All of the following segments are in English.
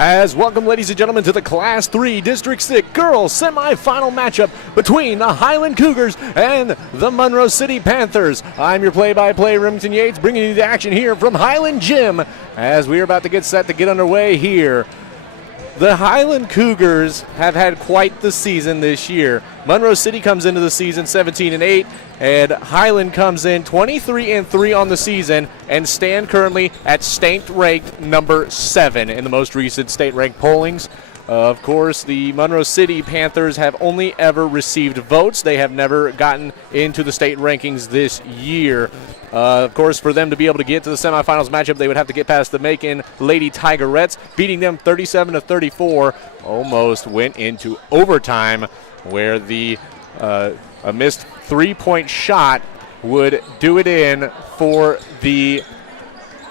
As welcome, ladies and gentlemen, to the Class 3 District 6 girls semifinal matchup between the Highland Cougars and the Monroe City Panthers. I'm your play-by-play Remington Yates, bringing you the action here from Highland Gym as we are about to get set to get underway here. The Highland Cougars have had quite the season this year. Monroe City comes into the season 17-8, and Highland comes in 23-3 on the season and stand currently at state-ranked number 7 in the most recent state-ranked pollings. Of course, the Monroe City Panthers have only ever received votes. They have never gotten into the state rankings this year. Of course, for them to be able to get to the semifinals matchup, they would have to get past the Macon Lady Tigerettes, beating them 37-34. Almost went into overtime, where the a missed three-point shot would do it in for the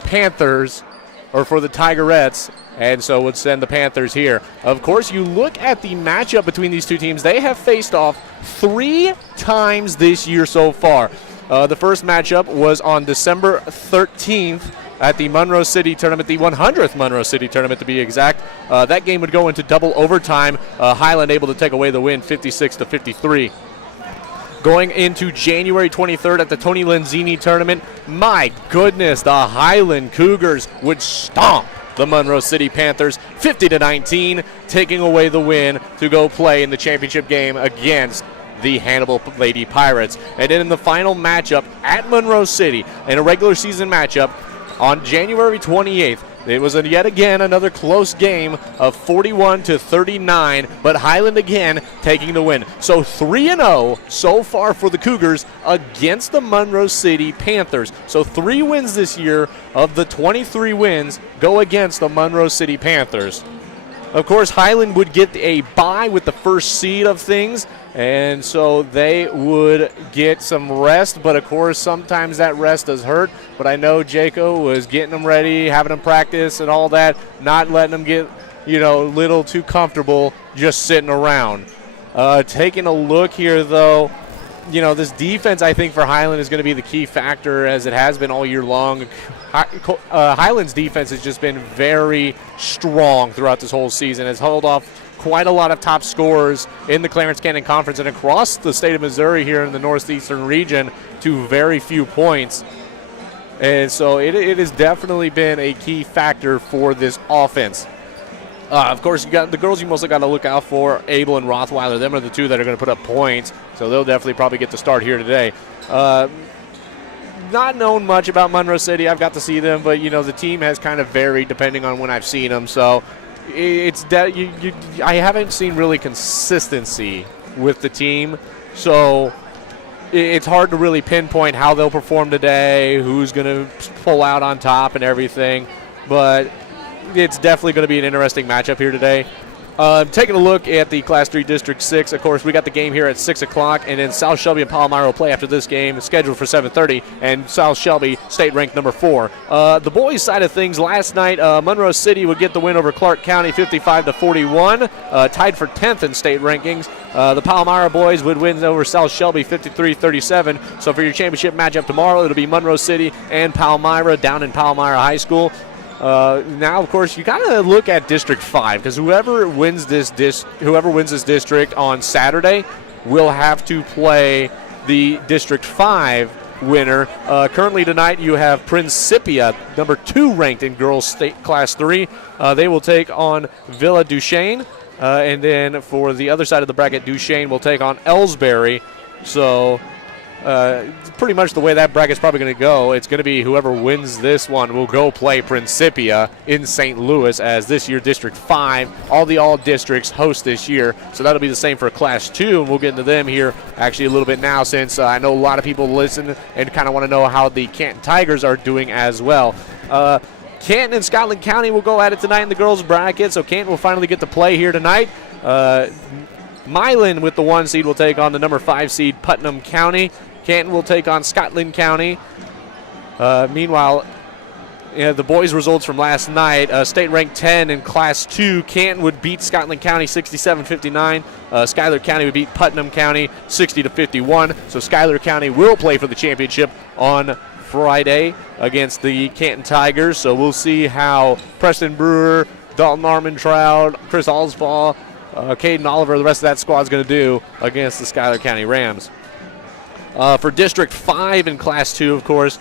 Panthers, or for the Tigerettes, and so would send the Panthers here. Of course, you look at the matchup between these two teams. They have faced off 3 times this year so far. The first matchup was on December 13th at the Monroe City Tournament, the 100th Monroe City Tournament to be exact. That game would go into double overtime. Highland able to take away the win 56-53. Going into January 23rd at the Tony Lenzini Tournament, my goodness, the Highland Cougars would stomp the Monroe City Panthers 50-19, taking away the win to go play in the championship game against the Hannibal Lady Pirates. And then in the final matchup at Monroe City, in a regular season matchup on January 28th, it was yet again another close game of 41-39, but Highland again taking the win. So 3-0 so far for the Cougars against the Monroe City Panthers. So 3 wins this year of the 23 wins go against the Monroe City Panthers. Of course, Highland would get a bye with the first seed of things, and so they would get some rest, but of course sometimes that rest does hurt. But I know Jaco was getting them ready, having them practice and all that, not letting them get, a little too comfortable just sitting around. Taking a look here, though, this defense, I think, for Highland is going to be the key factor, as it has been all year long. Highland's defense has just been very strong throughout this whole season, has held off quite a lot of top scorers in the Clarence Canyon Conference and across the state of Missouri here in the northeastern region to very few points. And so it has definitely been a key factor for this offense. Of course, you got the girls you mostly got to look out for, Abel and Rothweiler. Them are the two that are going to put up points, so they'll definitely probably get the start here today. Not known much about Monroe City. I've got to see them, but, the team has kind of varied depending on when I've seen them. So I haven't seen really consistency with the team. So it's hard to really pinpoint how they'll perform today, who's going to pull out on top and everything. But it's definitely going to be an interesting matchup here today. Taking a look at the Class 3 District 6, of course, we got the game here at 6 o'clock, and then South Shelby and Palmyra will play after this game, scheduled for 7:30, and South Shelby state ranked number 4. The boys' side of things, last night, Monroe City would get the win over Clark County 55-41, tied for 10th in state rankings. The Palmyra boys would win over South Shelby 53-37. So for your championship matchup tomorrow, it'll be Monroe City and Palmyra down in Palmyra High School. Now, of course, you got to look at District 5, because whoever wins this district on Saturday will have to play the District 5 winner. Currently tonight, you have Principia, number 2 ranked in girls state Class 3. They will take on Villa Duchesne, and then for the other side of the bracket, Duchesne will take on Ellsbury. So pretty much the way that bracket's probably going to go, it's going to be whoever wins this one will go play Principia in St. Louis, as this year District 5, all districts host this year. So that'll be the same for Class 2, and we'll get into them here actually a little bit now, since I know a lot of people listen and kind of want to know how the Canton Tigers are doing as well. Canton and Scotland County will go at it tonight in the girls' bracket, so Canton will finally get to play here tonight. Milan with the 1 seed will take on the number 5 seed Putnam County. Canton will take on Scotland County. Meanwhile, the boys' results from last night, state ranked 10 in Class 2. Canton would beat Scotland County 67-59. Schuyler County would beat Putnam County 60-51. So Schuyler County will play for the championship on Friday against the Canton Tigers. So we'll see how Preston Brewer Dalton Armentrout, Chris Allspaw, Caden Oliver, the rest of that squad's going to do against the Schuyler County Rams. For District 5 in Class 2, of course,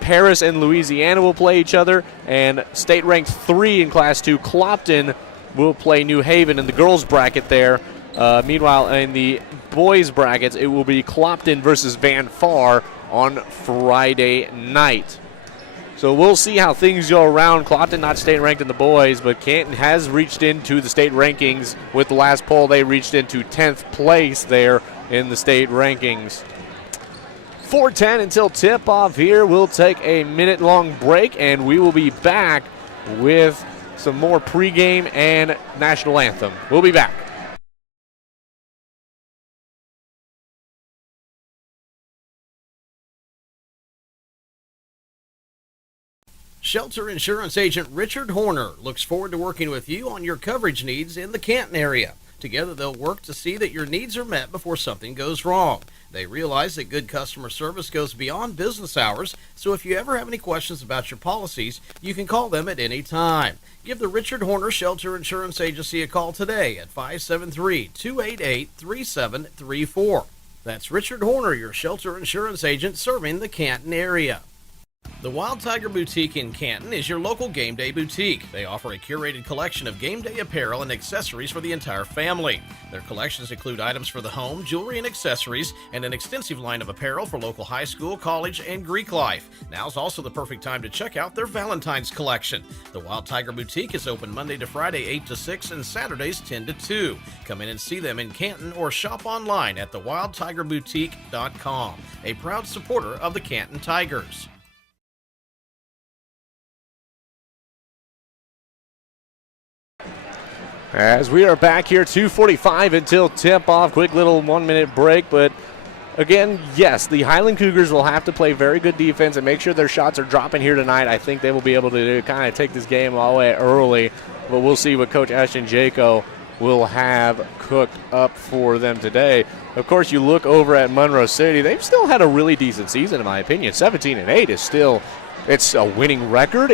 Paris and Louisiana will play each other, and state-ranked 3 in Class 2, Clopton, will play New Haven in the girls' bracket there. Meanwhile, in the boys' brackets, it will be Clopton versus Van Far on Friday night. So we'll see how things go around. Clopton not state-ranked in the boys, but Canton has reached into the state rankings. With the last poll, they reached into 10th place there in the state rankings. 4:10 until tip-off here. We'll take a minute-long break, and we will be back with some more pregame and national anthem. We'll be back. Shelter Insurance Agent Richard Horner looks forward to working with you on your coverage needs in the Canton area. Together, they'll work to see that your needs are met before something goes wrong. They realize that good customer service goes beyond business hours, so if you ever have any questions about your policies, you can call them at any time. Give the Richard Horner Shelter Insurance Agency a call today at 573-288-3734. That's Richard Horner, your shelter insurance agent serving the Canton area. The Wild Tiger Boutique in Canton is your local game day boutique. They offer a curated collection of game day apparel and accessories for the entire family. Their collections include items for the home, jewelry and accessories, and an extensive line of apparel for local high school, college, and Greek life. Now's also the perfect time to check out their Valentine's collection. The Wild Tiger Boutique is open Monday to Friday 8 to 6 and Saturdays 10 to 2. Come in and see them in Canton or shop online at thewildtigerboutique.com, a proud supporter of the Canton Tigers. As we are back here, 2:45 until tip-off. Quick little 1-minute break, but again, yes, the Highland Cougars will have to play very good defense and make sure their shots are dropping here tonight. I think they will be able to kind of take this game all the way early, but we'll see what Coach Ashton Jaco will have cooked up for them today. Of course, you look over at Monroe City. They've still had a really decent season, in my opinion. 17-8 is still, it's a winning record.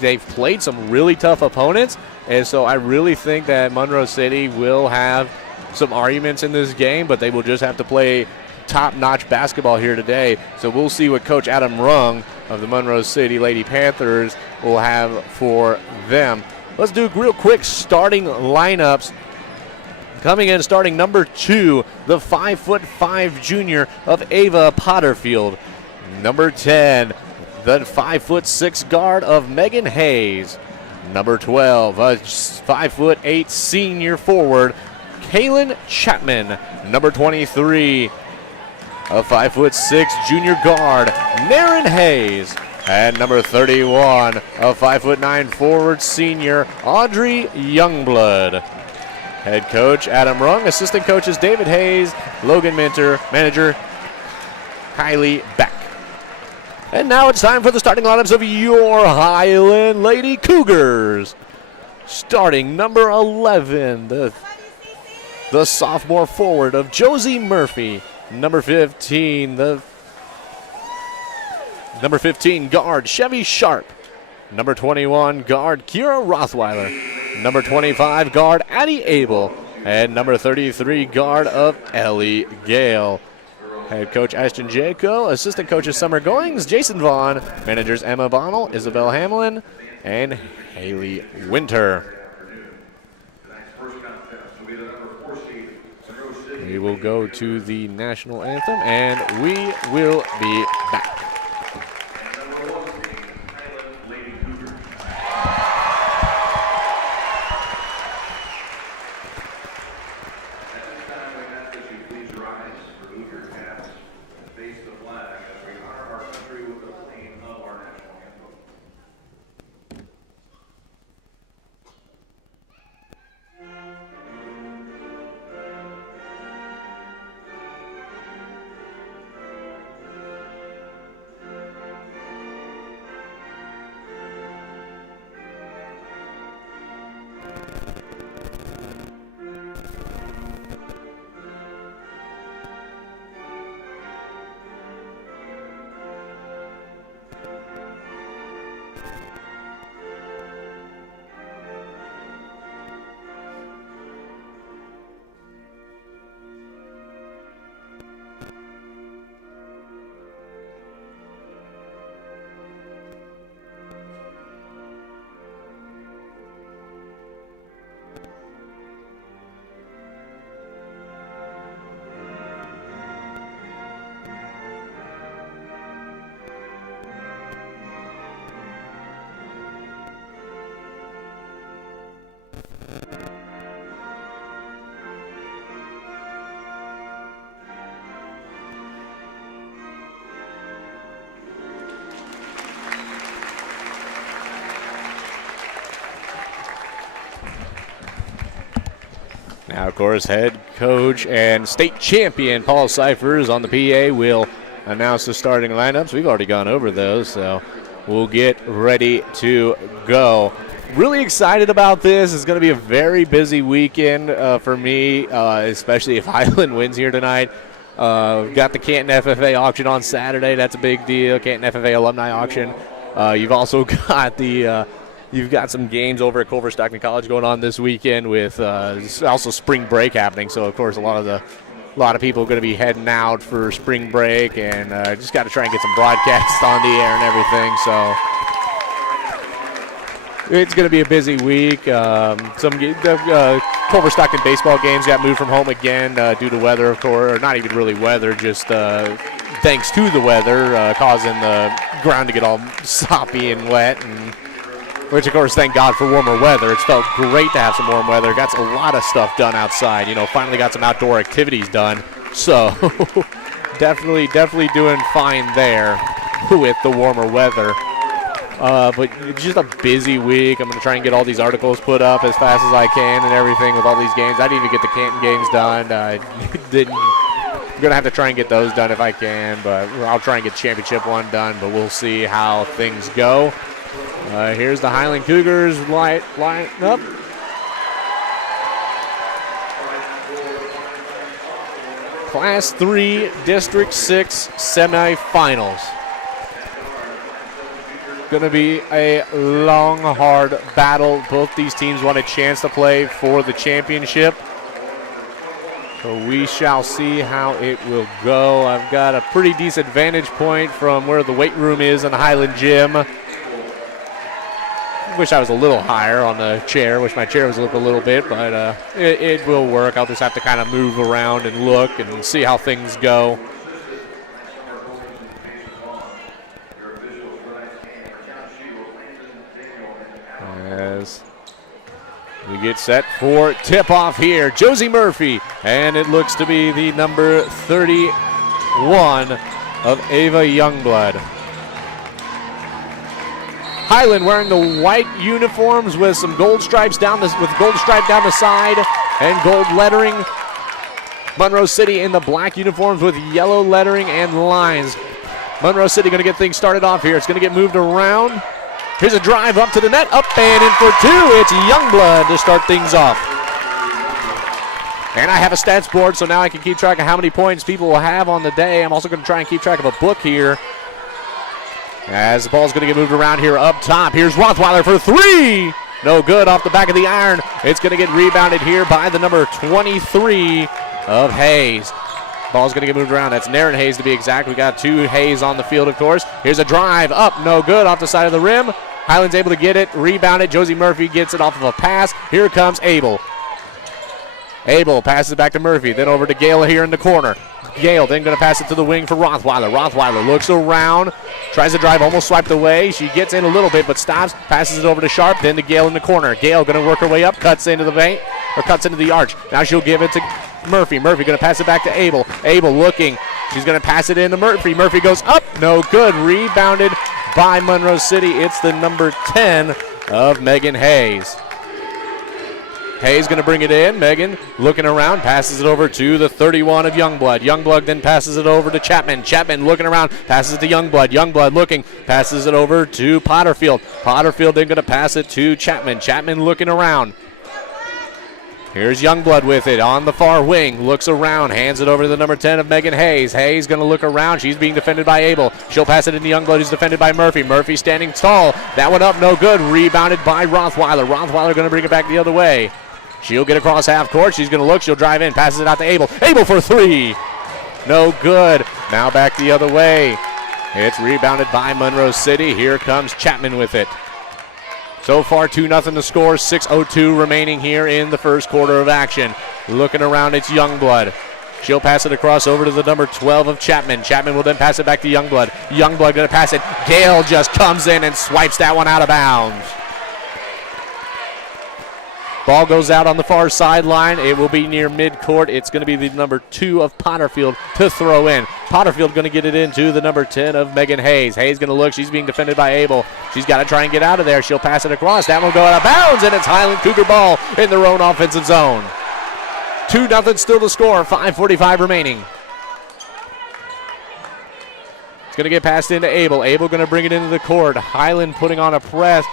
They've played some really tough opponents. And so I really think that Monroe City will have some arguments in this game, but they will just have to play top-notch basketball here today. So we'll see what Coach Adam Rung of the Monroe City Lady Panthers will have for them. Let's do real quick starting lineups. Coming in, starting number 2, the 5'5" junior of Ava Potterfield. Number 10, the 5'6" guard of Megan Hayes. Number 12, a 5'8" senior forward, Kaylin Chapman. Number 23, a 5'6" junior guard, Naren Hayes. And number 31, a 5'9" forward senior, Audrey Youngblood. Head coach Adam Rung, assistant coaches David Hayes, Logan Minter, manager Kylie Beck. And now it's time for the starting lineups of your Highland Lady Cougars. Starting number 11, the sophomore forward of Josie Murphy. Number 15, number 15 guard Chevy Sharp. Number 21 guard Kira Rothweiler. Number 25 guard Addie Abel. And number 33 guard of Ellie Gale. Head coach Ashton Jaco, assistant coaches Summer Goings, Jason Vaughn, managers Emma Bonnell, Isabel Hamlin, and Haley Winter. We will go to the national anthem, and we will be back. Now, of course, head coach and state champion Paul Cyphers on the PA will announce the starting lineups. We've already gone over those, so we'll get ready to go. Really excited about this. It's going to be a very busy weekend for me, especially if Highland wins here tonight. We've got the Canton FFA auction on Saturday. That's a big deal. Canton FFA alumni auction. You've also got you've got some games over at Culver Stockton College going on this weekend with also spring break happening. So, of course, a lot of people are going to be heading out for spring break, and just got to try and get some broadcasts on the air and everything. So it's going to be a busy week. The Culver Stockton baseball games got moved from home again due to weather, of course, or not even really weather, just thanks to the weather causing the ground to get all soppy and wet, and which, of course, thank God for warmer weather. It's felt great to have some warm weather. Got a lot of stuff done outside. Finally got some outdoor activities done. So definitely doing fine there with the warmer weather. But it's just a busy week. I'm going to try and get all these articles put up as fast as I can and everything with all these games. I didn't even get the Canton games done. I'm going to have to try and get those done if I can, but I'll try and get the championship one done, but we'll see how things go. Here's the Highland Cougars line up. Class 3 District 6 semifinals. Going to be a long, hard battle. Both these teams want a chance to play for the championship. So we shall see how it will go. I've got a pretty decent vantage point from where the weight room is in the Highland gym. Wish I was a little higher on the chair. Wish my chair was up a little bit, but it will work. I'll just have to kind of move around and look and see how things go. As we get set for tip-off here, Josie Murphy, and it looks to be the number 31 of Ava Youngblood. Highland wearing the white uniforms with some gold stripes down the side and gold lettering. Monroe City in the black uniforms with yellow lettering and lines. Monroe City going to get things started off here. It's going to get moved around. Here's a drive up to the net, up and in for two. It's Youngblood to start things off. And I have a stats board, so now I can keep track of how many points people will have on the day. I'm also going to try and keep track of a book here. As the ball's going to get moved around here up top. Here's Rothweiler for three. No good off the back of the iron. It's going to get rebounded here by the number 23 of Hayes. Ball's going to get moved around. That's Naren Hayes to be exact. We got two Hayes on the field, of course. Here's a drive up. No good off the side of the rim. Highland's able to get it. Rebound it. Josie Murphy gets it off of a pass. Here comes Abel. Abel passes it back to Murphy. Then over to Gale here in the corner. Gale then going to pass it to the wing for Rothweiler. Rothweiler looks around, tries to drive, almost swiped away. She gets in a little bit, but stops, passes it over to Sharp, then to Gale in the corner. Gale going to work her way up, cuts into the paint, or cuts into the arch. Now she'll give it to Murphy. Murphy going to pass it back to Abel. Abel looking. She's going to pass it in to Murphy. Murphy goes up. No good. Rebounded by Monroe City. It's the number 10 of Megan Hayes. Hayes going to bring it in. Megan looking around, passes it over to the 31 of Youngblood. Youngblood then passes it over to Chapman. Chapman looking around, passes it to Youngblood. Youngblood looking, passes it over to Potterfield. Potterfield then going to pass it to Chapman. Chapman looking around. Here's Youngblood with it on the far wing. Looks around, hands it over to the number 10 of Megan Hayes. Hayes going to look around. She's being defended by Abel. She'll pass it into Youngblood, who's defended by Murphy. Murphy standing tall. That one up, no good. Rebounded by Rothweiler. Rothweiler going to bring it back the other way. She'll get across half court. She's going to look. She'll drive in. Passes it out to Abel. Abel for three. No good. Now back the other way. It's rebounded by Monroe City. Here comes Chapman with it. So far, 2-0 to score. 6:02 remaining here in the first quarter of action. Looking around, it's Youngblood. She'll pass it across over to the number 12 of Chapman. Chapman will then pass it back to Youngblood. Youngblood going to pass it. Gale just comes in and swipes that one out of bounds. Ball goes out on the far sideline. It will be near midcourt. It's going to be the number 2 of Potterfield to throw in. Potterfield going to get it into the number 10 of Megan Hayes. Hayes going to look. She's being defended by Abel. She's got to try and get out of there. She'll pass it across. That one will go out of bounds, and it's Highland Cougar ball in their own offensive zone. 2-0 still the score, 5:45 remaining. It's going to get passed into Abel. Abel going to bring it into the court. Highland putting on a press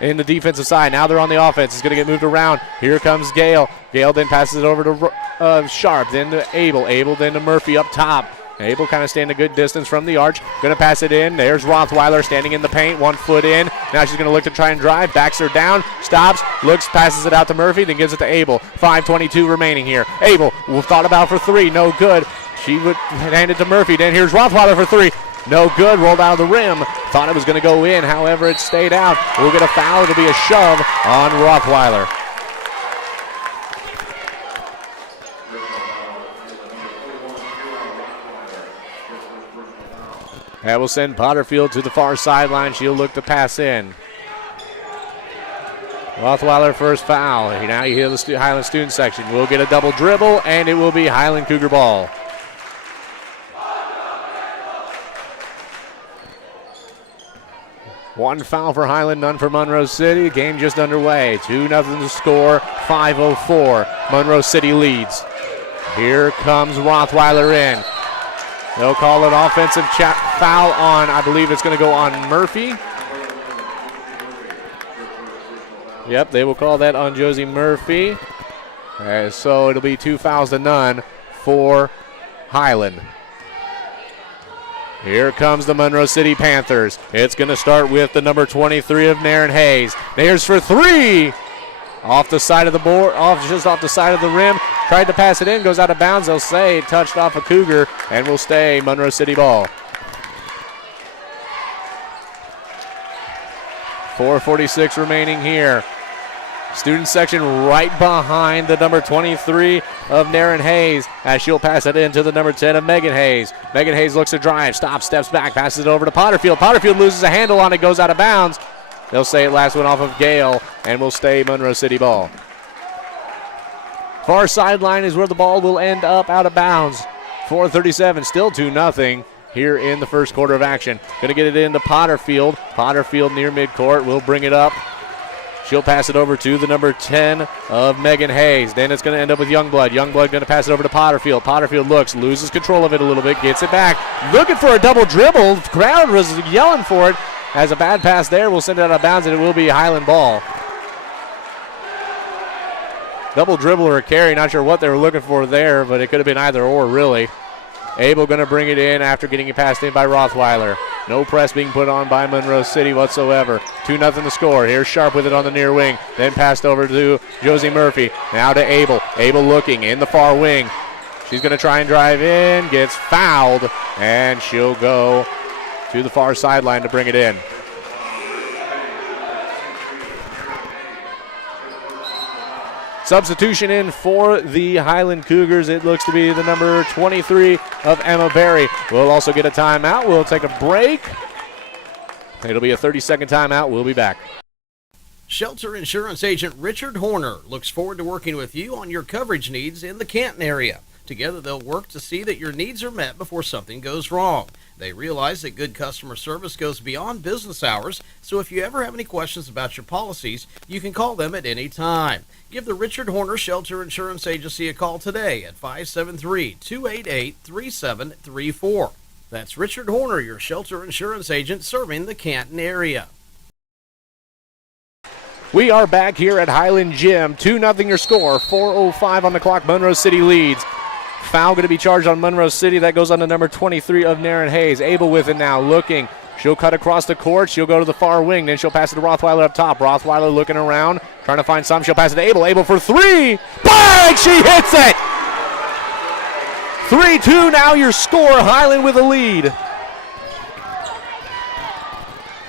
in the defensive side. Now they're on the offense. It's going to get moved around. Here comes Gale. Gale then passes it over to Sharp, then to Abel. Abel then to Murphy up top. Abel kind of staying a good distance from the arch. Going to pass it in. There's Rothweiler standing in the paint, 1 foot in. Now she's going to look to try and drive. Backs her down, stops, looks, passes it out to Murphy, then gives it to Abel. 5:22 remaining here. Abel thought about for 3, no good. She would hand it to Murphy. Then here's Rothweiler for 3. No good, rolled out of the rim. Thought it was going to go in, however, it stayed out. We'll get a foul. It'll be a shove on Rothweiler. That will send Potterfield to the far sideline. She'll look to pass in. Rothweiler first foul. Now you hear the Highland student section. We'll get a double dribble, and it will be Highland Cougar ball. One foul for Highland, none for Monroe City. Game just underway. 2-0 to score, 5:04. Monroe City leads. Here comes Rothweiler in. They'll call an offensive foul on, I believe it's going to go on Murphy. Yep, they will call that on Josie Murphy. So it'll be 2 fouls to none for Highland. Here comes the Monroe City Panthers. It's going to start with the number 23 of Naren Hayes. There's for 3. Off the side of the board, just off the side of the rim. Tried to pass it in, goes out of bounds. They'll say it touched off a Cougar and will stay Monroe City ball. 4:46 remaining here. Student section right behind the number 23 of Naren Hayes as she'll pass it in to the number 10 of Megan Hayes. Megan Hayes looks to drive, stops, steps back, passes it over to Potterfield. Potterfield loses a handle on it, goes out of bounds. They'll say it last one off of Gale and will stay Monroe City ball. Far sideline is where the ball will end up out of bounds. 4:37, still 2-0 here in the first quarter of action. Going to get it into Potterfield. Potterfield near midcourt will bring it up. She'll pass it over to the number 10 of Megan Hayes. Then it's going to end up with Youngblood. Youngblood going to pass it over to Potterfield. Potterfield looks, loses control of it a little bit, gets it back. Looking for a double dribble. The crowd was yelling for it. As a bad pass there, we'll send it out of bounds, and it will be Highland ball. Double dribble or a carry, not sure what they were looking for there, but it could have been either or, really. Abel going to bring it in after getting it passed in by Rothweiler. No press being put on by Monroe City whatsoever. 2-0 to score. Here's Sharp with it on the near wing. Then passed over to Josie Murphy. Now to Abel. Abel looking in the far wing. She's going to try and drive in. Gets fouled. And she'll go to the far sideline to bring it in. Substitution in for the Highland Cougars. It looks to be the number 23 of Emma Berry. We'll also get a timeout. We'll take a break. It'll be a 30-second timeout. We'll be back. Shelter Insurance Agent Richard Horner looks forward to working with you on your coverage needs in the Canton area. Together, they'll work to see that your needs are met before something goes wrong. They realize that good customer service goes beyond business hours, so if you ever have any questions about your policies, you can call them at any time. Give the Richard Horner Shelter Insurance Agency a call today at 573-288-3734. That's Richard Horner, your shelter insurance agent serving the Canton area. We are back here at Highland Gym. 2-0 your score. 4:05 on the clock. Monroe City leads. Foul going to be charged on Monroe City. That goes on to number 23 of Naren Hayes. Abel with it now, looking. She'll cut across the court. She'll go to the far wing. Then she'll pass it to Rothweiler up top. Rothweiler looking around, trying to find some. She'll pass it to Abel. Abel for 3. Bang! She hits it! 3-2 now your score. Highland with a lead.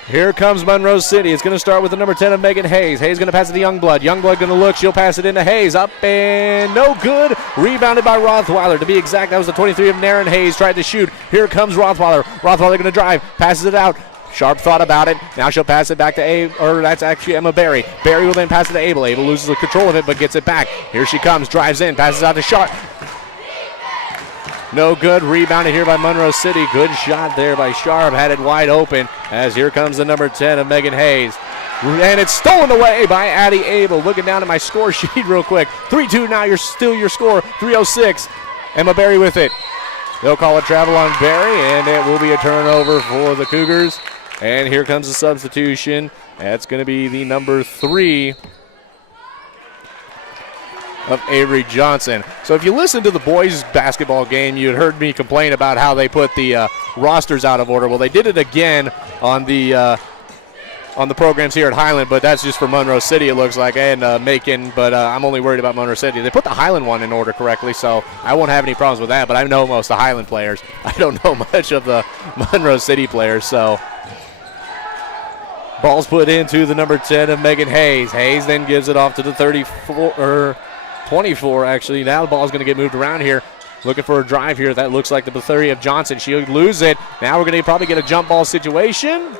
Here comes Monroe City. It's going to start with the number 10 of Megan Hayes. Hayes going to pass it to Youngblood. Youngblood going to look. She'll pass it into Hayes. Up and no good. Rebounded by Rothweiler. To be exact, that was the 23 of Naren Hayes. Tried to shoot. Here comes Rothweiler. Rothweiler going to drive. Passes it out. Sharp thought about it. Now she'll pass it back to that's actually Emma Berry. Berry will then pass it to Abel. Abel loses the control of it but gets it back. Here she comes. Drives in. Passes out to Sharp. No good. Rebounded here by Monroe City. Good shot there by Sharp. Had it wide open as here comes the number 10 of Megan Hayes. And it's stolen away by Addie Abel. Looking down at my score sheet real quick. 3-2 now, you're still your score. 3:06. Emma Berry with it. They'll call a travel on Berry, and it will be a turnover for the Cougars. And here comes the substitution. That's going to be the number 3 of Avery Johnson. So if you listen to the boys' basketball game, you had heard me complain about how they put the rosters out of order. Well, they did it again on the programs here at Highland, but that's just for Monroe City, it looks like, and Macon, but I'm only worried about Monroe City. They put the Highland one in order correctly, so I won't have any problems with that, but I know most of the Highland players. I don't know much of the Monroe City players, so ball's put into the number 10 of Megan Hayes. Hayes then gives it off to the 24, actually. Now the ball's going to get moved around here. Looking for a drive here. That looks like the 30 of Johnson. She'll lose it. Now we're going to probably get a jump ball situation.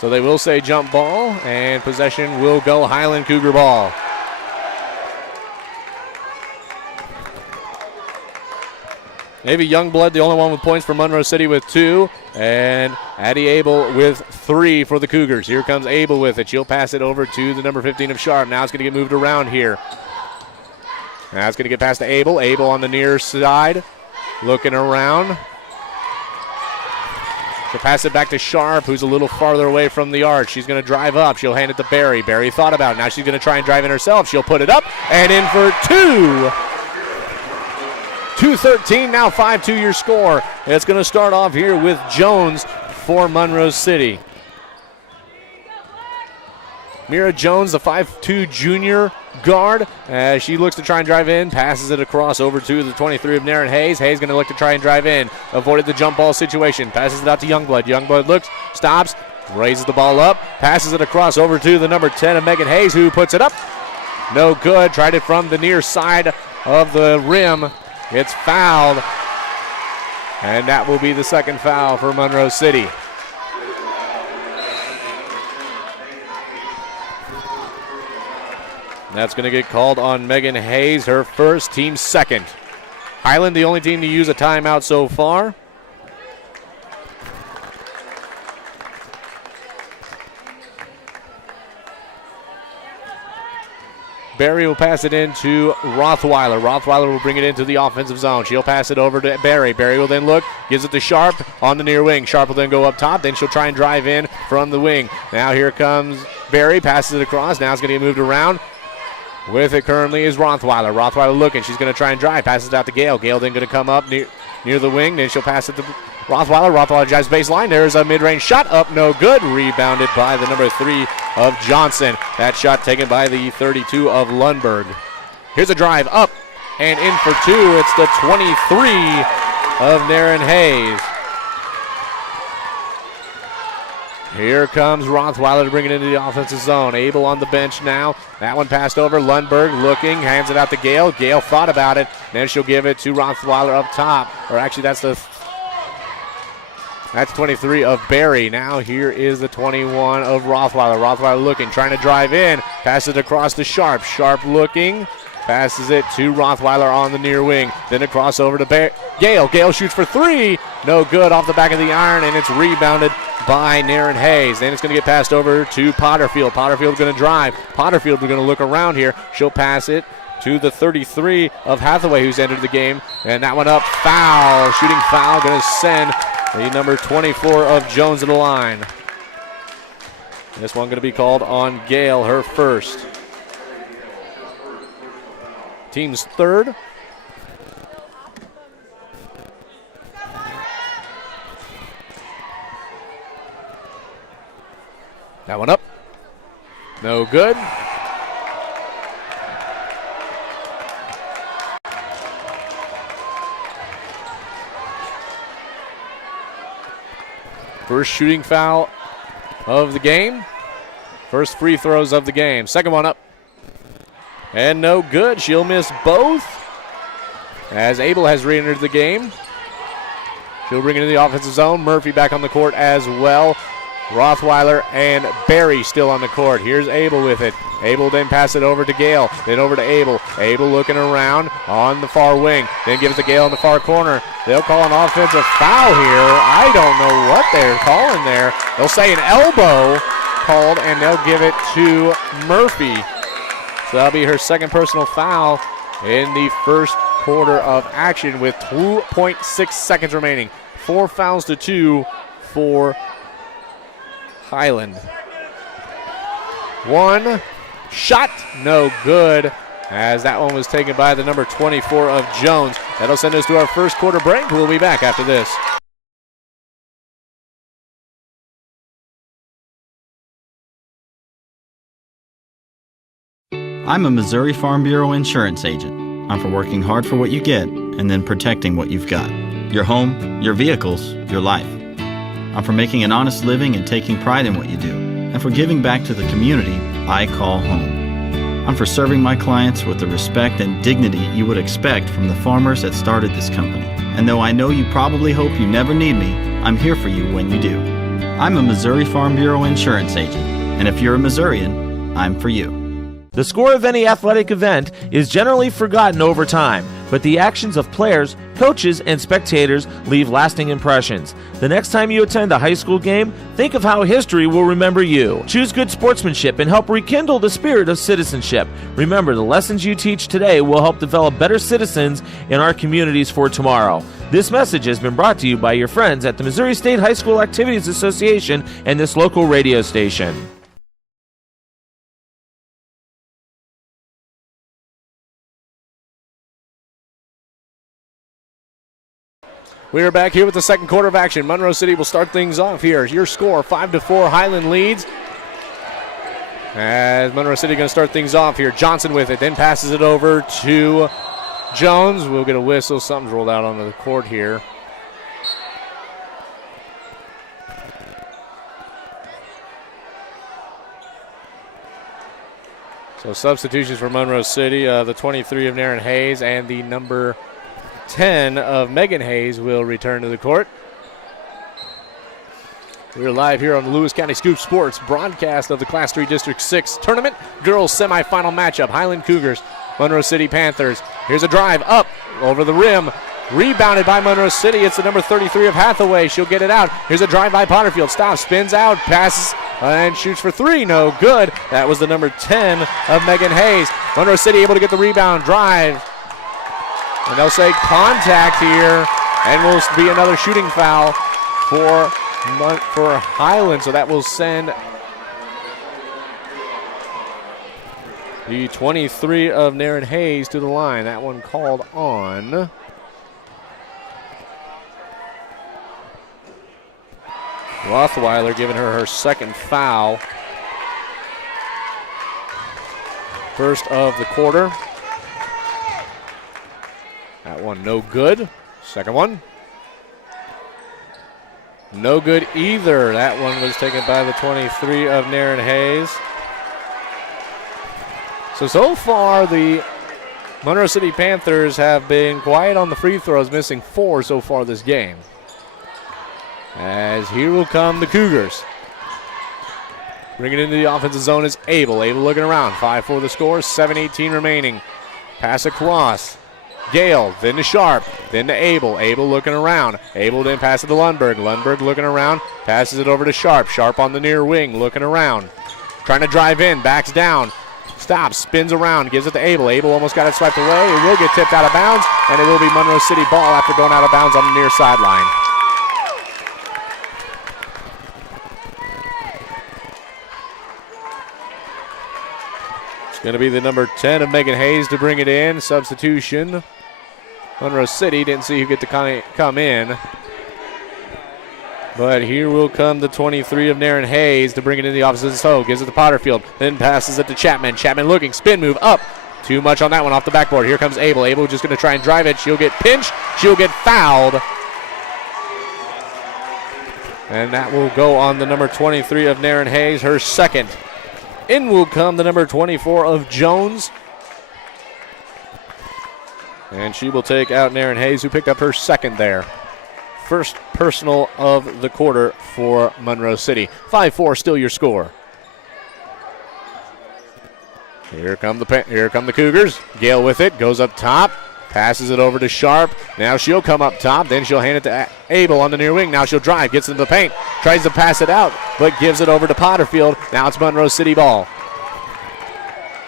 So they will say jump ball, and possession will go Highland Cougar ball. Maybe Youngblood, the only one with points for Monroe City with 2, and Addie Abel with 3 for the Cougars. Here comes Abel with it. She'll pass it over to the number 15 of Sharp. Now it's going to get moved around here. Now it's going to get past to Abel. Abel on the near side, looking around. She'll pass it back to Sharp, who's a little farther away from the arc. She's going to drive up. She'll hand it to Berry. Berry thought about it. Now she's going to try and drive in herself. She'll put it up and in for 2. 2:13, now 5-2 your score. It's going to start off here with Jones for Monroe City. Mira Jones, the 5'2 junior guard, as she looks to try and drive in, passes it across over to the 23 of Naren Hayes. Hayes going to look to try and drive in, avoided the jump ball situation, passes it out to Youngblood. Youngblood looks, stops, raises the ball up, passes it across over to the number 10 of Megan Hayes, who puts it up. No good, tried it from the near side of the rim. It's fouled, and that will be the second foul for Monroe City. That's going to get called on Megan Hayes, her first, team second. Highland, the only team to use a timeout so far. Berry will pass it into Rothweiler. Rothweiler will bring it into the offensive zone. She'll pass it over to Berry. Berry will then look, gives it to Sharp on the near wing. Sharp will then go up top. Then she'll try and drive in from the wing. Now here comes Berry, passes it across. Now it's going to get moved around. With it currently is Rothweiler. Rothweiler looking. She's going to try and drive. Passes it out to Gale. Gale then going to come up near the wing. Then she'll pass it to Rothweiler. Rothweiler drives baseline. There's a mid-range shot up. No good. Rebounded by the number 3 of Johnson. That shot taken by the 32 of Lundberg. Here's a drive up and in for 2. It's the 23 of Naren Hayes. Here comes Rothweiler to bring it into the offensive zone. Abel on the bench now. That one passed over. Lundberg looking, hands it out to Gale. Gale thought about it. Then she'll give it to Rothweiler up top. Or actually, that's 23 of Berry. Now here is the 21 of Rothweiler. Rothweiler looking, trying to drive in. Passes it across to Sharp. Sharp looking. Passes it to Rothweiler on the near wing. Then across over to Gale. Gale shoots for 3. No good, off the back of the iron, and it's rebounded by Naren Hayes. Then it's going to get passed over to Potterfield. Potterfield's going to drive. Potterfield is going to look around here. She'll pass it to the 33 of Hathaway, who's entered the game. And that one up, foul. Shooting foul, going to send the number 24 of Jones to the line. This one going to be called on Gale, her first. Team's third. That one up. No good. First shooting foul of the game. First free throws of the game. Second one up. And no good. She'll miss both. As Abel has re-entered the game. She'll bring it into the offensive zone. Murphy back on the court as well. Rothweiler and Berry still on the court. Here's Abel with it. Abel then pass it over to Gale. Then over to Abel. Abel looking around on the far wing. Then gives it to Gale in the far corner. They'll call an offensive foul here. I don't know what they're calling there. They'll say an elbow. called, and they'll give it to Murphy. So that'll be her second personal foul in the first quarter of action with 2.6 seconds remaining. 4 fouls to 2 for Highland. One shot, no good, as that one was taken by the number 24 of Jones. That'll send us to our first quarter break. We'll be back after this. I'm a Missouri Farm Bureau insurance agent. I'm for working hard for what you get and then protecting what you've got. Your home, your vehicles, your life. I'm for making an honest living and taking pride in what you do, and for giving back to the community I call home. I'm for serving my clients with the respect and dignity you would expect from the farmers that started this company. And though I know you probably hope you never need me, I'm here for you when you do. I'm a Missouri Farm Bureau insurance agent, and if you're a Missourian, I'm for you. The score of any athletic event is generally forgotten over time, but the actions of players, coaches, and spectators leave lasting impressions. The next time you attend a high school game, think of how history will remember you. Choose good sportsmanship and help rekindle the spirit of citizenship. Remember, the lessons you teach today will help develop better citizens in our communities for tomorrow. This message has been brought to you by your friends at the Missouri State High School Activities Association and this local radio station. We are back here with the second quarter of action. Monroe City will start things off here. Your score, 5-4, Highland leads. As Monroe City going to start things off here. Johnson with it, then passes it over to Jones. We'll get a whistle. Something's rolled out onto the court here. So substitutions for Monroe City. The 23 of Naren Hayes and the number 10 of Megan Hayes will return to the court. We're live here on the Lewis County Scoop Sports broadcast of the Class 3 District 6 tournament girls semifinal matchup. Highland Cougars, Monroe City Panthers. Here's a drive up over the rim. Rebounded by Monroe City. It's the number 33 of Hathaway. She'll get it out. Here's a drive by Potterfield. Stops, spins out, passes, and shoots for 3. No good. That was the number 10 of Megan Hayes. Monroe City able to get the rebound, drive. And they'll say contact here, and will be another shooting foul for Highland. So that will send the 23 of Naren Hayes to the line. That one called on Rothweiler, giving her second foul. First of the quarter. That one no good. Second one. No good either. That one was taken by the 23 of Naren Hayes. So far the Monroe City Panthers have been quiet on the free throws, missing 4 so far this game. As here will come the Cougars. Bringing it into the offensive zone is Abel. Abel looking around. 5-4 the score, 7:18 remaining. Pass across. Gale, then to Sharp, then to Abel. Abel looking around. Abel then passes it to Lundberg. Lundberg looking around, passes it over to Sharp. Sharp on the near wing, looking around. Trying to drive in, backs down. Stops, spins around, gives it to Abel. Abel almost got it swiped away. It will get tipped out of bounds, and it will be Monroe City ball after going out of bounds on the near sideline. It's going to be the number 10 of Megan Hayes to bring it in. Substitution. Monroe City didn't see who get to come in. But here will come the 23 of Naren Hayes to bring it in the opposite zone. Gives it to Potterfield, then passes it to Chapman. Chapman looking, spin move up. Too much on that one off the backboard. Here comes Abel. Abel just going to try and drive it. She'll get pinched. She'll get fouled. And that will go on the number 23 of Naren Hayes, her second. In will come the number 24 of Jones. And she will take out Naren Hayes, who picked up her second there. First personal of the quarter for Monroe City. 5-4 still your score. Here come the Cougars. Gale with it, goes up top. Passes it over to Sharp. Now she'll come up top. Then she'll hand it to Abel on the near wing. Now she'll drive. Gets into the paint. Tries to pass it out, but gives it over to Potterfield. Now it's Monroe City ball.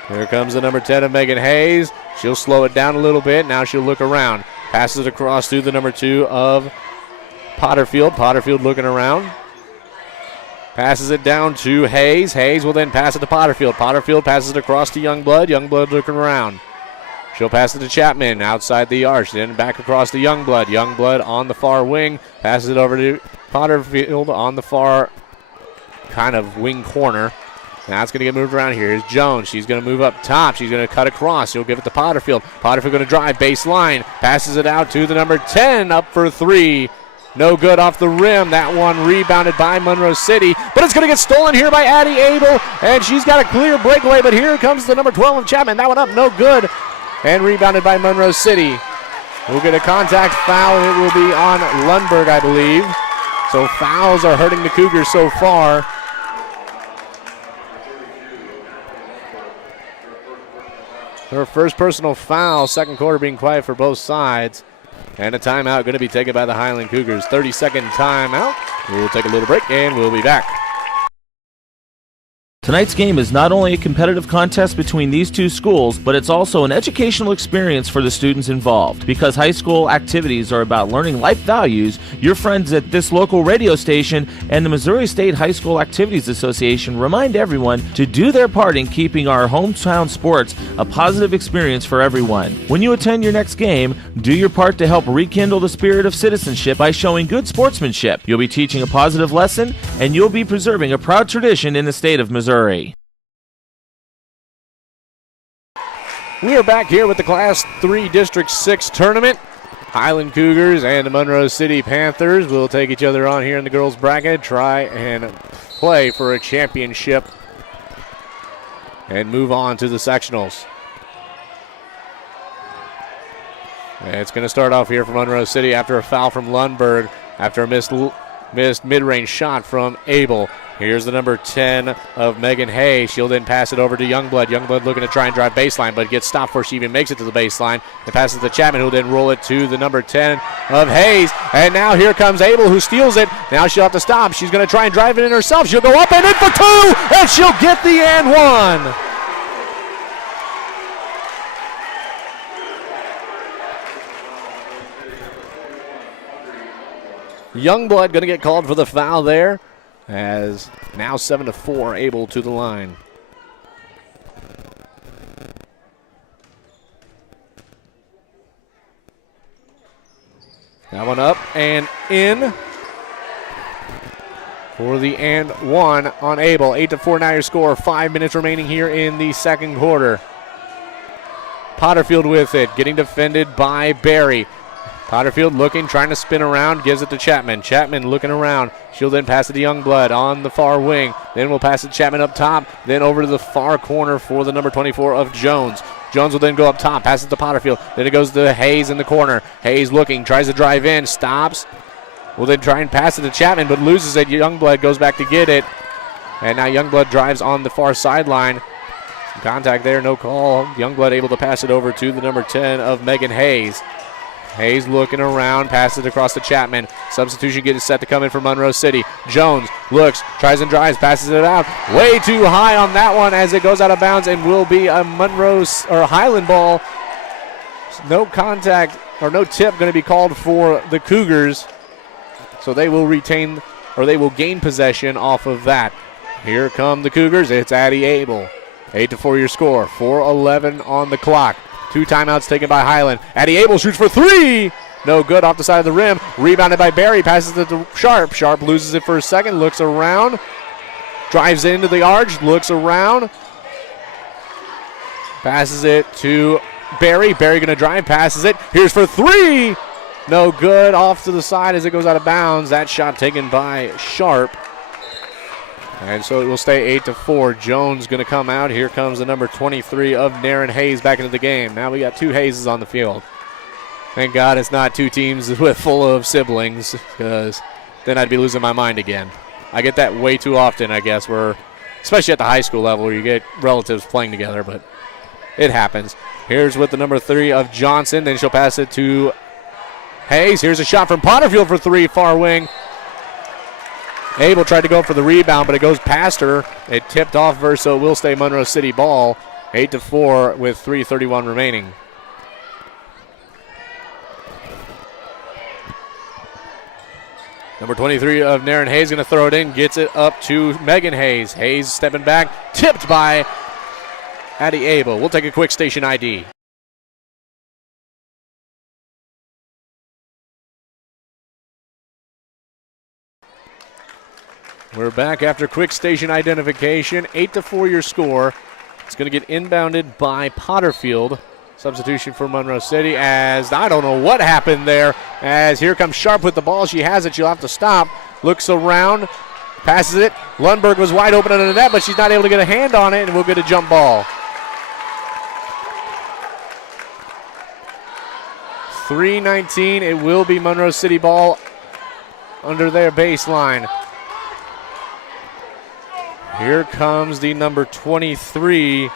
Here comes the number 10 of Megan Hayes. She'll slow it down a little bit. Now she'll look around. Passes it across to the number 2 of Potterfield. Potterfield looking around. Passes it down to Hayes. Hayes will then pass it to Potterfield. Potterfield passes it across to Youngblood. Youngblood looking around. She'll pass it to Chapman outside the arch. Then back across to Youngblood. Youngblood on the far wing. Passes it over to Potterfield on the far kind of wing corner. Now it's going to get moved around here. Here's Jones. She's going to move up top. She's going to cut across. She'll give it to Potterfield. Potterfield going to drive baseline. Passes it out to the number 10 up for 3. No good off the rim. That one rebounded by Monroe City. But it's going to get stolen here by Addie Abel. And she's got a clear breakaway. But here comes the number 12 of Chapman. That one up. No good. And rebounded by Monroe City. We'll get a contact foul, and it will be on Lundberg, I believe. So fouls are hurting the Cougars so far. Her first personal foul, second quarter being quiet for both sides. And a timeout going to be taken by the Highland Cougars. 30-second timeout. We'll take a little break, and we'll be back. Tonight's game is not only a competitive contest between these two schools, but it's also an educational experience for the students involved. Because high school activities are about learning life values, your friends at this local radio station and the Missouri State High School Activities Association remind everyone to do their part in keeping our hometown sports a positive experience for everyone. When you attend your next game, do your part to help rekindle the spirit of citizenship by showing good sportsmanship. You'll be teaching a positive lesson, and you'll be preserving a proud tradition in the state of Missouri. We are back here with the Class 3 District 6 tournament. Highland Cougars and the Monroe City Panthers will take each other on here in the girls' bracket, try and play for a championship and move on to the sectionals. And it's going to start off here for Monroe City after a foul from Lundberg, after a missed mid-range shot from Abel. Here's the number 10 of Megan Hay. She'll then pass it over to Youngblood. Youngblood looking to try and drive baseline, but gets stopped before she even makes it to the baseline. It passes to Chapman, who'll then roll it to the number 10 of Hayes. And now here comes Abel, who steals it. Now she'll have to stop. She's going to try and drive it in herself. She'll go up and in for 2, and she'll get the and 1. Youngblood going to get called for the foul there, as now 7-4, Abel to the line. That one up and in for the and 1 on Abel. 8-4 now your score. 5 minutes remaining here in the second quarter. Potterfield with it, getting defended by Barry. Potterfield looking, trying to spin around, gives it to Chapman. Chapman looking around. She'll then pass it to Youngblood on the far wing. Then we'll pass it to Chapman up top. Then over to the far corner for the number 24 of Jones. Jones will then go up top, pass it to Potterfield. Then it goes to Hayes in the corner. Hayes looking, tries to drive in, stops. Will then try and pass it to Chapman, but loses it. Youngblood goes back to get it. And now Youngblood drives on the far sideline. Some contact there, no call. Youngblood able to pass it over to the number 10 of Megan Hayes. Hayes looking around, passes it across to Chapman. Substitution gets set to come in for Monroe City. Jones looks, tries and drives, passes it out. Way too high on that one as it goes out of bounds and will be a Monroe or Highland ball. No contact or no tip going to be called for the Cougars. So they will retain, or they will gain possession off of that. Here come the Cougars. It's Addie Abel. 8-4 your score. 4:11 on the clock. 2 timeouts taken by Highland. Addie Abel shoots for 3. No good off the side of the rim. Rebounded by Barry. Passes it to Sharp. Sharp loses it for a second. Looks around. Drives into the arch. Looks around. Passes it to Barry. Barry going to drive. Passes it. Here's for 3. No good off to the side as it goes out of bounds. That shot taken by Sharp. And so it will stay 8-4. Jones going to come out. Here comes the number 23 of Naren Hayes back into the game. Now we got 2 Hayeses on the field. Thank God it's not 2 teams full of siblings, because then I'd be losing my mind again. I get that way too often, I guess, where, especially at the high school level, where you get relatives playing together, but it happens. Here's with the number 3 of Johnson. Then she'll pass it to Hayes. Here's a shot from Potterfield for 3, far wing. Abel tried to go for the rebound, but it goes past her. It tipped off her, so it will stay Monroe City ball. 8-4 with 3:31 remaining. Number 23 of Naren Hayes going to throw it in, gets it up to Megan Hayes. Hayes stepping back, tipped by Addie Abel. We'll take a quick station ID. We're back after quick station identification. 8-4 your score. It's going to get inbounded by Potterfield. Substitution for Monroe City, as I don't know what happened there, as here comes Sharp with the ball. She has it. She'll have to stop. Looks around. Passes it. Lundberg was wide open under the net, but she's not able to get a hand on it, and we'll get a jump ball. 3:19. It will be Monroe City ball under their baseline. Here comes the number 23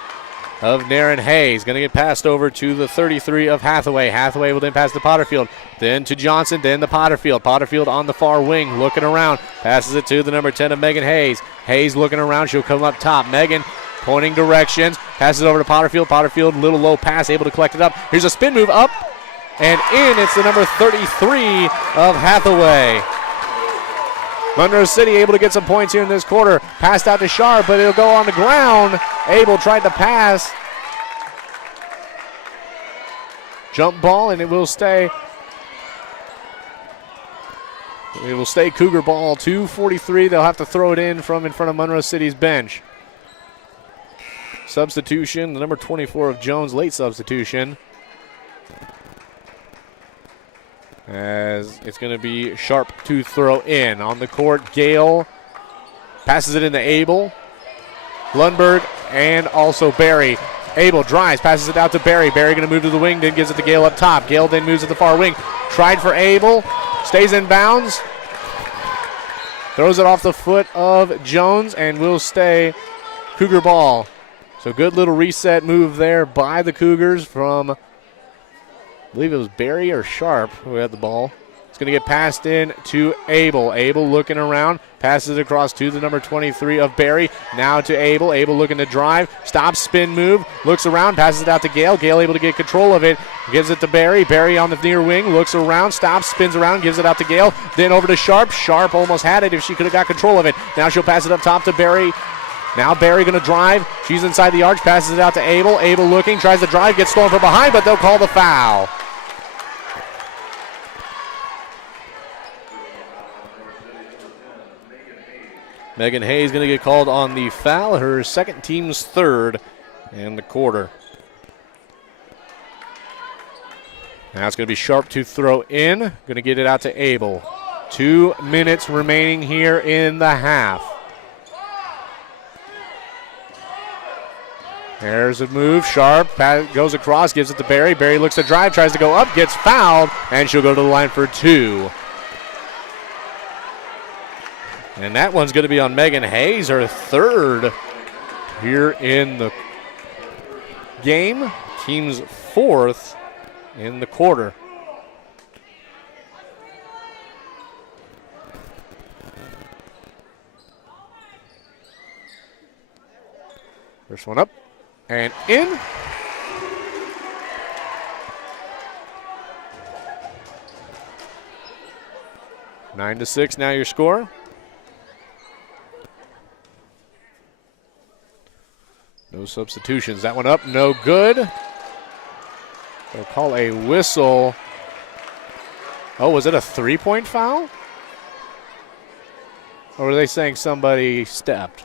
of Naren Hayes. Going to get passed over to the 33 of Hathaway. Hathaway will then pass to Potterfield. Then to Johnson, then to Potterfield. Potterfield on the far wing, looking around. Passes it to the number 10 of Megan Hayes. Hayes looking around. She'll come up top. Megan pointing directions. Passes it over to Potterfield. Potterfield, little low pass, able to collect it up. Here's a spin move up and in. It's the number 33 of Hathaway. Monroe City able to get some points here in this quarter. Passed out to Sharp, but it'll go on the ground. Abel tried to pass. Jump ball, and it will stay. It will stay Cougar ball. 2:43. They'll have to throw it in from in front of Monroe City's bench. Substitution, the number 24 of Jones, late substitution. As it's going to be Sharp to throw in. On the court, Gale passes it into Abel, Lundberg, and also Barry. Abel drives, passes it out to Barry. Barry going to move to the wing, then gives it to Gale up top. Gale then moves to the far wing. Tried for Abel, stays in bounds. Throws it off the foot of Jones and will stay Cougar ball. So good little reset move there by the Cougars from, I believe it was Barry or Sharp who had the ball. It's going to get passed in to Abel. Abel looking around, passes it across to the number 23 of Barry. Now to Abel. Abel looking to drive, stops, spin move, looks around, passes it out to Gale. Gale able to get control of it, gives it to Barry. Barry on the near wing, looks around, stops, spins around, gives it out to Gale. Then over to Sharp. Sharp almost had it if she could have got control of it. Now she'll pass it up top to Barry. Now Barry going to drive. She's inside the arch, passes it out to Abel. Abel looking, tries to drive, gets stolen from behind, but they'll call the foul. Megan Hayes going to get called on the foul, her second team's third in the quarter. Now it's going to be Sharp to throw in. Going to get it out to Abel. 2 minutes remaining here in the half. There's a move. Sharp goes across, gives it to Barry. Barry looks to drive, tries to go up, gets fouled, and she'll go to the line for two. And that one's going to be on Megan Hayes, her third here in the game. Team's fourth in the quarter. First one up and in. 9-6 now your score. No substitutions. That one up, no good. They'll call a whistle. Oh, was it a three-point foul? Or were they saying somebody stepped?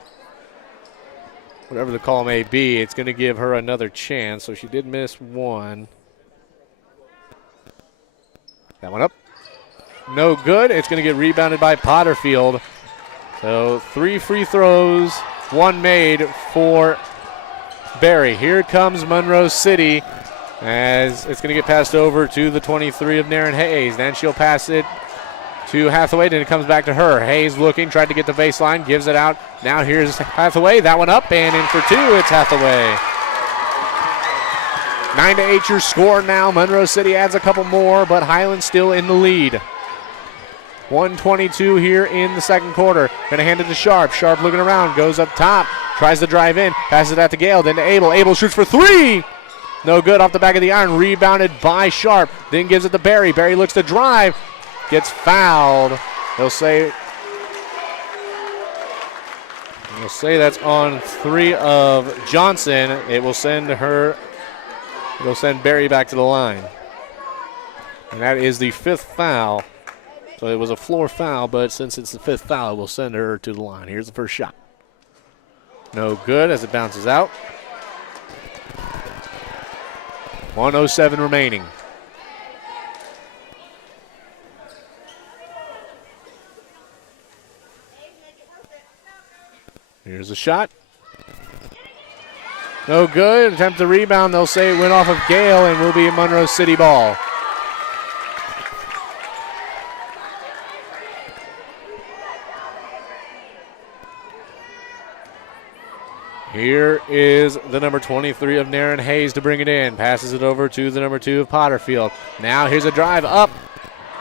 Whatever the call may be, it's going to give her another chance. So she did miss one. That one up. No good. It's going to get rebounded by Potterfield. So 3 free throws, 1 made for Barry. Here comes Monroe City as it's going to get passed over to the 23 of Naren Hayes. Then she'll pass it to Hathaway, then it comes back to her. Hayes looking, tried to get the baseline, gives it out. Now here's Hathaway. That one up and in for two. It's Hathaway. 9-8 your score now. Monroe City adds a couple more, but Highland still in the lead. 1:22 here in the second quarter. Gonna hand it to Sharp. Sharp looking around, goes up top, tries to drive in, passes it out to Gale, then to Abel. Abel shoots for three. No good off the back of the iron. Rebounded by Sharp. Then gives it to Barry. Barry looks to drive. Gets fouled. They'll say that's on 3 of Johnson. It will send Barry back to the line. And that is the 5th foul. So it was a floor foul, but since it's the 5th foul, we'll send her to the line. Here's the first shot. No good as it bounces out. 1:07 remaining. Here's a shot. No good. Attempt to rebound. They'll say it went off of Gale and will be a Monroe City ball. Here is the number 23 of Naren Hayes to bring it in. Passes it over to the number 2 of Potterfield. Now here's a drive up.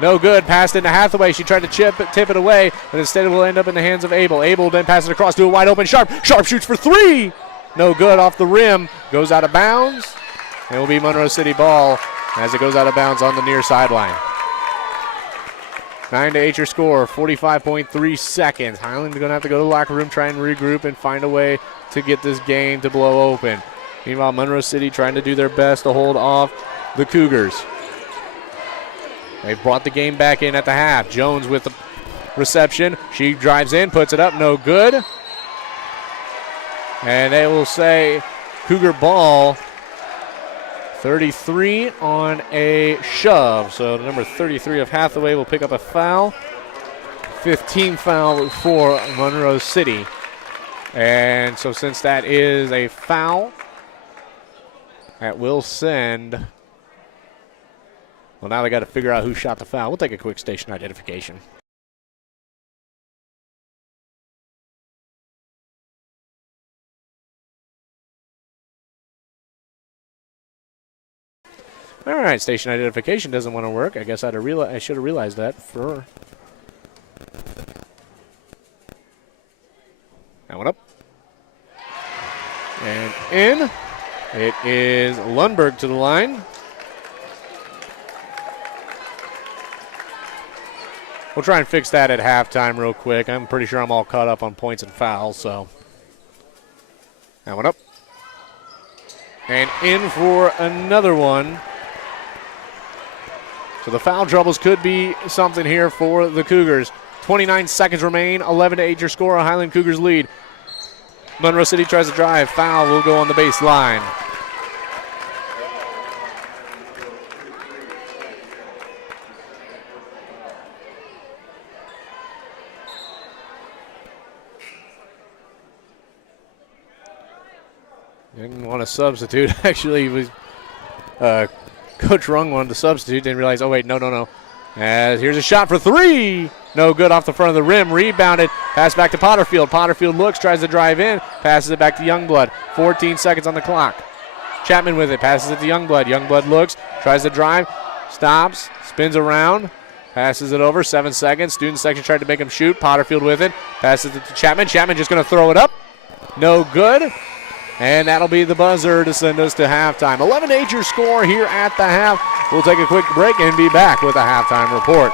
No good. Passed into Hathaway. She tried to tip it away, but instead it will end up in the hands of Abel. Abel then passes it across to a wide open Sharp. Sharp shoots for 3. No good off the rim. Goes out of bounds. It will be Monroe City ball as it goes out of bounds on the near sideline. 9-8 your score, 45.3 seconds. Highland going to have to go to the locker room, try and regroup and find a way to get this game to blow open. Meanwhile, Monroe City trying to do their best to hold off the Cougars. They've brought the game back in at the half. Jones with the reception. She drives in, puts it up, no good. And they will say Cougar ball. 33 on a shove. So the number 33 of Hathaway will pick up a foul. 15 foul for Monroe City. And so since that is a foul, that will send. Well, now they got to figure out who shot the foul. We'll take a quick station identification. All right, station identification doesn't want to work. I guess I should have realized that for. That one up. And in. It is Lundberg to the line. We'll try and fix that at halftime real quick. I'm pretty sure I'm all caught up on points and fouls, so. That one up. And in for another one. So the foul troubles could be something here for the Cougars. 29 seconds remain, 11-8 your score, a Highland Cougars lead. Monroe City tries to drive, foul will go on the baseline. Didn't want to substitute, actually he was Coach Rung wanted to substitute, didn't realize, oh wait, no. As here's a shot for 3. No good off the front of the rim, rebounded, pass back to Potterfield. Potterfield looks, tries to drive in, passes it back to Youngblood. 14 seconds on the clock. Chapman with it, passes it to Youngblood. Youngblood looks, tries to drive, stops, spins around, passes it over, 7 seconds. Student section tried to make him shoot. Potterfield with it, passes it to Chapman. Chapman just going to throw it up. No good. And that'll be the buzzer to send us to halftime. 11-8 your score here at the half. We'll take a quick break and be back with a halftime report.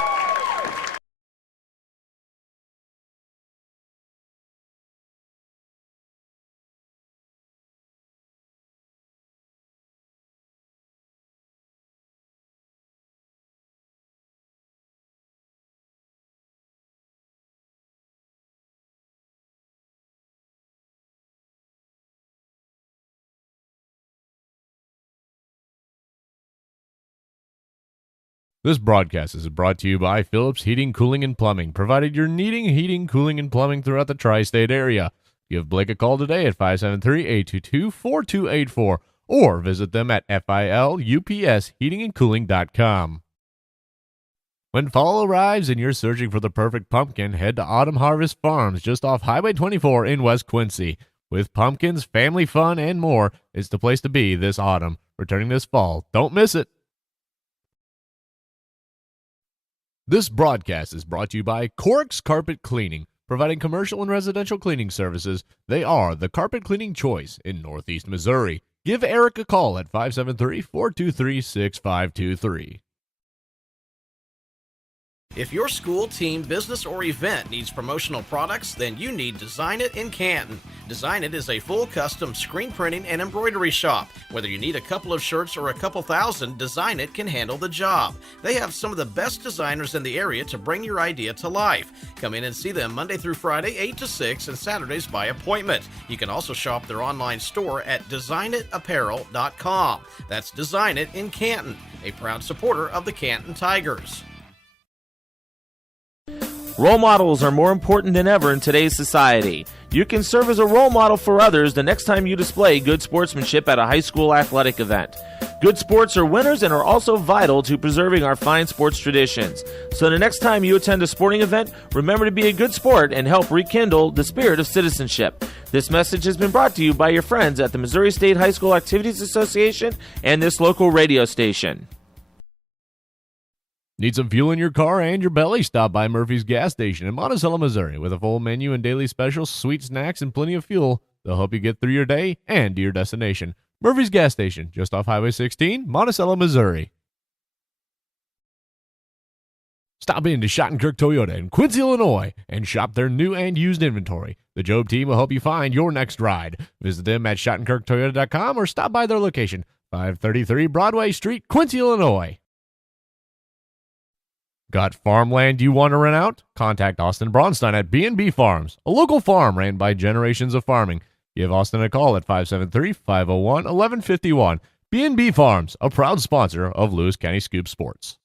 This broadcast is brought to you by Phillips Heating, Cooling, and Plumbing, provided you're needing heating, cooling, and plumbing throughout the tri-state area. Give Blake a call today at 573-822-4284 or visit them at filupsheatingandcooling.com. When fall arrives and you're searching for the perfect pumpkin, head to Autumn Harvest Farms just off Highway 24 in West Quincy. With pumpkins, family fun, and more, it's the place to be this autumn. returning this fall. Don't miss it. This broadcast is brought to you by Cork's Carpet Cleaning, providing commercial and residential cleaning services. They are the carpet cleaning choice in Northeast Missouri. Give Eric a call at 573-423-6523. If your school, team, business, or event needs promotional products, then you need Design It in Canton. Design It is a full custom screen printing and embroidery shop. Whether you need a couple of shirts or a couple thousand, Design It can handle the job. They have some of the best designers in the area to bring your idea to life. Come in and see them Monday through Friday, 8 to 6, and Saturdays by appointment. You can also shop their online store at designitapparel.com. That's Design It in Canton, a proud supporter of the Canton Tigers. Role models are more important than ever in today's society. You can serve as a role model for others the next time you display good sportsmanship at a high school athletic event. Good sports are winners and are also vital to preserving our fine sports traditions. So the next time you attend a sporting event, remember to be a good sport and help rekindle the spirit of citizenship. This message has been brought to you by your friends at the Missouri State High School Activities Association and this local radio station. Need some fuel in your car and your belly? Stop by Murphy's Gas Station in Monticello, Missouri. With a full menu and daily specials, sweet snacks, and plenty of fuel, they'll help you get through your day and to your destination. Murphy's Gas Station, just off Highway 16, Monticello, Missouri. Stop in to Schottenkirk Toyota in Quincy, Illinois, and shop their new and used inventory. The Job team will help you find your next ride. Visit them at SchottenkirkToyota.com or stop by their location, 533 Broadway Street, Quincy, Illinois. Got farmland you want to rent out? Contact Austin Braunstein at B&B Farms, a local farm ran by generations of farming. Give Austin a call at 573-501-1151. B&B Farms, a proud sponsor of Lewis County Scoop Sports.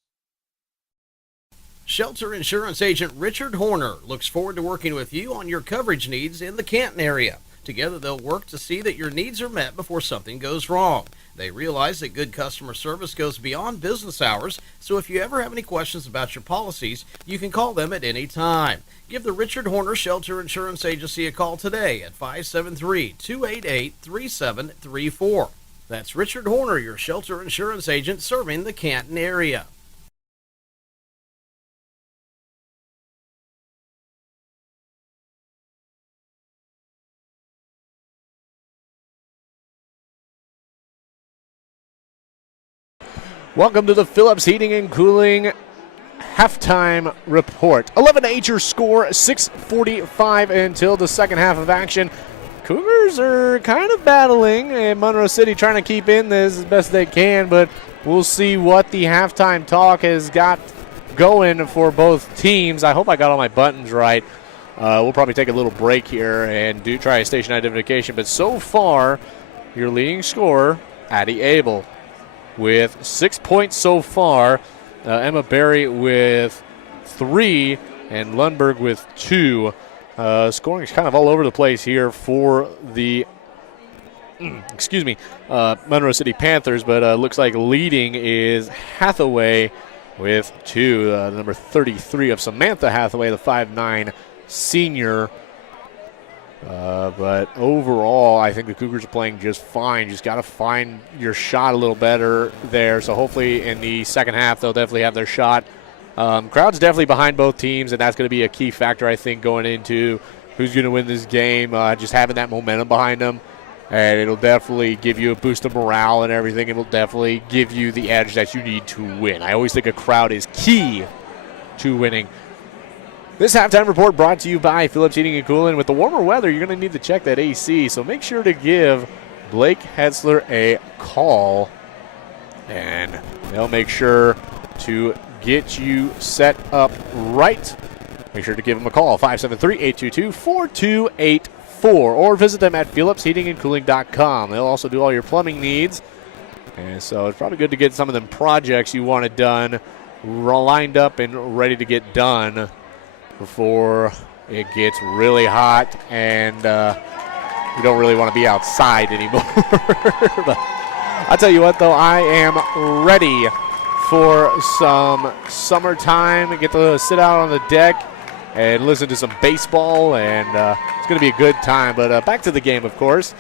Shelter Insurance Agent Richard Horner looks forward to working with you on your coverage needs in the Canton area. Together, they'll work to see that your needs are met before something goes wrong. They realize that good customer service goes beyond business hours, so if you ever have any questions about your policies, you can call them at any time. Give the Richard Horner Shelter Insurance Agency a call today at 573-288-3734. That's Richard Horner, your shelter insurance agent serving the Canton area. Welcome to the Phillips Heating and Cooling halftime report. 11-8 your score, 6:45 until the second half of action. Cougars are kind of battling, and Monroe City trying to keep in this as best they can, but we'll see what the halftime talk has got going for both teams. I hope I got all my buttons right. We'll probably take a little break here and try a station identification, but so far, your leading scorer, Addie Abel, with 6 points so far. Emma Berry with 3 and Lundberg with 2. Scoring is kind of all over the place here for the Monroe City Panthers, but looks like leading is Hathaway with 2. The number 33 of Samantha Hathaway, the 5'9" senior. But overall, I think the Cougars are playing just fine. Just got to find your shot a little better there. So hopefully in the second half, they'll definitely have their shot. Crowd's definitely behind both teams, and that's going to be a key factor, I think, going into who's going to win this game. Just having that momentum behind them, and it'll definitely give you a boost of morale and everything. It will definitely give you the edge that you need to win. I always think a crowd is key to winning. This halftime report brought to you by Phillips Heating and Cooling. With the warmer weather, you're going to need to check that AC, so make sure to give Blake Hetzler a call, and they'll make sure to get you set up right. Make sure to give them a call, 573-822-4284, or visit them at phillipsheatingandcooling.com. They'll also do all your plumbing needs, and so it's probably good to get some of them projects you wanted done lined up and ready to get done before it gets really hot and we don't really want to be outside anymore. But I'll tell you what, though, I am ready for some summertime and get to sit out on the deck and listen to some baseball, and it's going to be a good time. But back to the game, of course.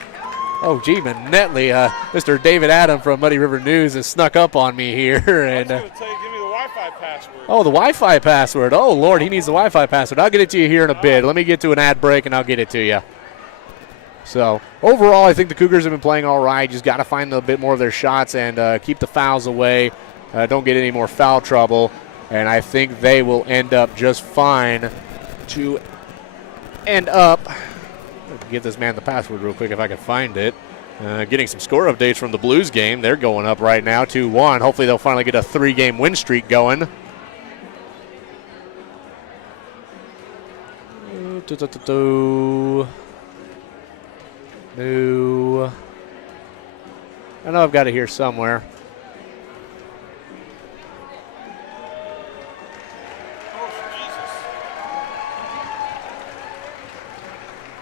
Oh, gee, Netley, Mr. David Adam from Muddy River News has snuck up on me here. And I was going to tell you, give me the Wi-Fi password. oh, the Wi-Fi password. Oh, Lord, he needs the Wi-Fi password. I'll get it to you here in a bit. Let me get to an ad break, and I'll get it to you. So, overall, I think the Cougars have been playing all right. Just got to find a bit more of their shots and keep the fouls away. Don't get any more foul trouble. And I think they will end up just fine to end up. Give this man the password real quick if I can find it. Getting some score updates from the Blues game. They're going up right now, 2-1. Hopefully they'll finally get a 3-game win streak going. No. I know I've got it here somewhere.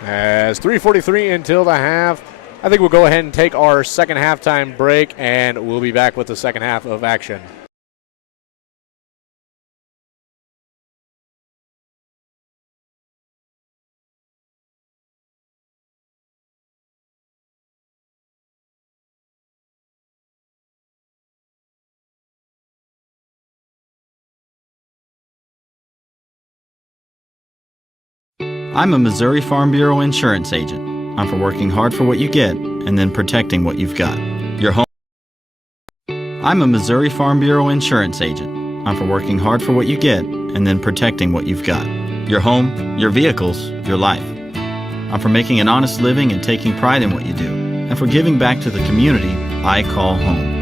As 3:43 until the half, I think we'll go ahead and take our second halftime break, and we'll be back with the second half of action. I'm a Missouri Farm Bureau insurance agent. I'm for working hard for what you get and then protecting what you've got. Your home. I'm a Missouri Farm Bureau insurance agent. I'm for working hard for what you get and then protecting what you've got. Your home, your vehicles, your life. I'm for making an honest living and taking pride in what you do, and for giving back to the community I call home.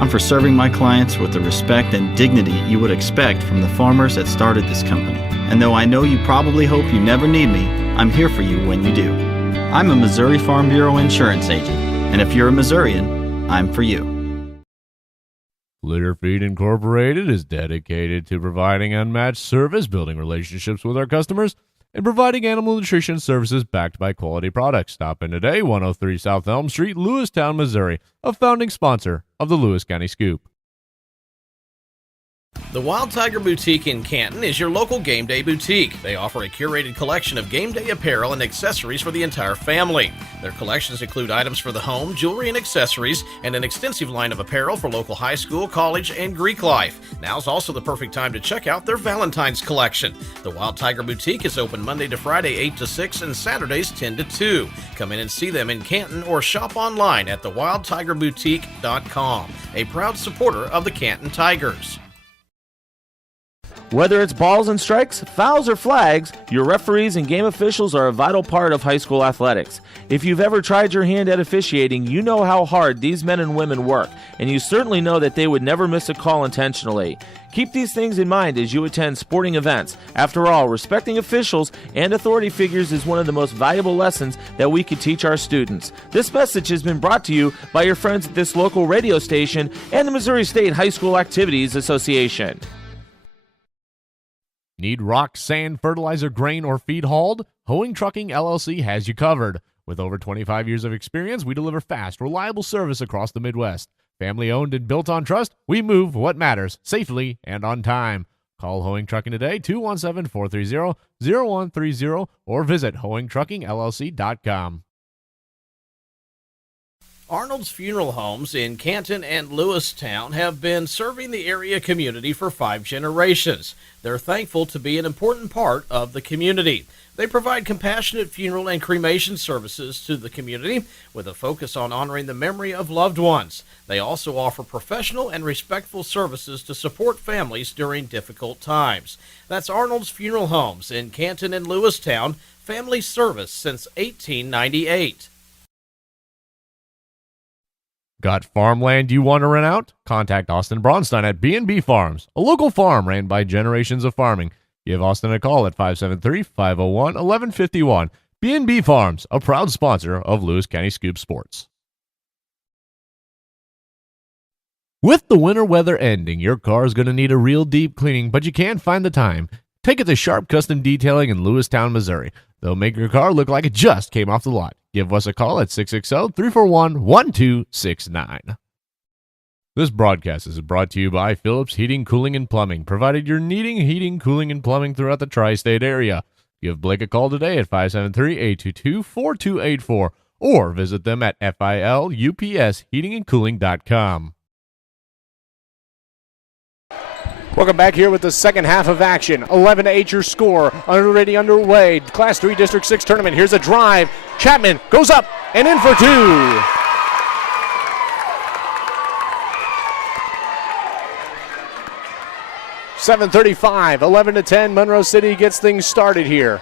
I'm for serving my clients with the respect and dignity you would expect from the farmers that started this company. And though I know you probably hope you never need me, I'm here for you when you do. I'm a Missouri Farm Bureau insurance agent, and if you're a Missourian, I'm for you. Litter Feed Incorporated is dedicated to providing unmatched service, building relationships with our customers, and providing animal nutrition services backed by quality products. Stop in today, 103 South Elm Street, Lewistown, Missouri, a founding sponsor of the Lewis County Scoop. The Wild Tiger Boutique in Canton is your local game day boutique. They offer a curated collection of game day apparel and accessories for the entire family. Their collections include items for the home, jewelry and accessories, and an extensive line of apparel for local high school, college, and Greek life. Now's also the perfect time to check out their Valentine's collection. The Wild Tiger Boutique is open Monday to Friday 8 to 6 and Saturdays 10 to 2. Come in and see them in Canton or shop online at thewildtigerboutique.com, a proud supporter of the Canton Tigers. Whether it's balls and strikes, fouls, or flags, your referees and game officials are a vital part of high school athletics. If you've ever tried your hand at officiating, you know how hard these men and women work, and you certainly know that they would never miss a call intentionally. Keep these things in mind as you attend sporting events. After all, respecting officials and authority figures is one of the most valuable lessons that we could teach our students. This message has been brought to you by your friends at this local radio station and the Missouri State High School Activities Association. Need rock, sand, fertilizer, grain, or feed hauled? Hoeing Trucking LLC has you covered. With over 25 years of experience, we deliver fast, reliable service across the Midwest. Family owned and built on trust, we move what matters, safely and on time. Call Hoeing Trucking today, 217-430-0130, or visit hoeingtruckingllc.com. Arnold's Funeral Homes in Canton and Lewistown have been serving the area community for 5 generations. They're thankful to be an important part of the community. They provide compassionate funeral and cremation services to the community with a focus on honoring the memory of loved ones. They also offer professional and respectful services to support families during difficult times. That's Arnold's Funeral Homes in Canton and Lewistown, family service since 1898. Got farmland you want to rent out? Contact Austin Braunstein at B&B Farms, a local farm ran by generations of farming. Give Austin a call at 573-501-1151. B&B Farms, a proud sponsor of Lewis County Scoop Sports. With the winter weather ending, your car is going to need a real deep cleaning, but you can't find the time. Take it to Sharp Custom Detailing in Lewistown, Missouri. They'll make your car look like it just came off the lot. Give us a call at 660-341-1269. This broadcast is brought to you by Phillips Heating, Cooling, and Plumbing, provided you're needing heating, cooling, and plumbing throughout the tri-state area. Give Blake a call today at 573-822-4284 or visit them at filupsheatingandcooling.com. Welcome back here with the second half of action. 11-8 your score. Already underway. Class 3 District 6 tournament. Here's a drive. Chapman goes up and in for two. .735, 11-10. Monroe City gets things started here.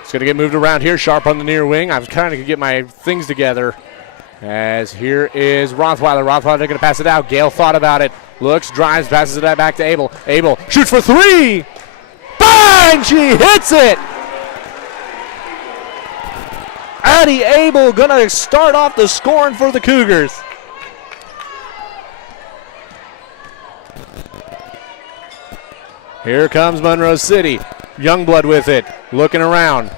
It's going to get moved around here. Sharp on the near wing. I was trying to get my things together. As here is Rothweiler. Rothweiler going to pass it out. Gale thought about it. Looks, drives, passes it back to Abel. Abel shoots for three. Bang! She hits it! Addie Abel going to start off the scoring for the Cougars. Here comes Monroe City. Youngblood with it. Looking around.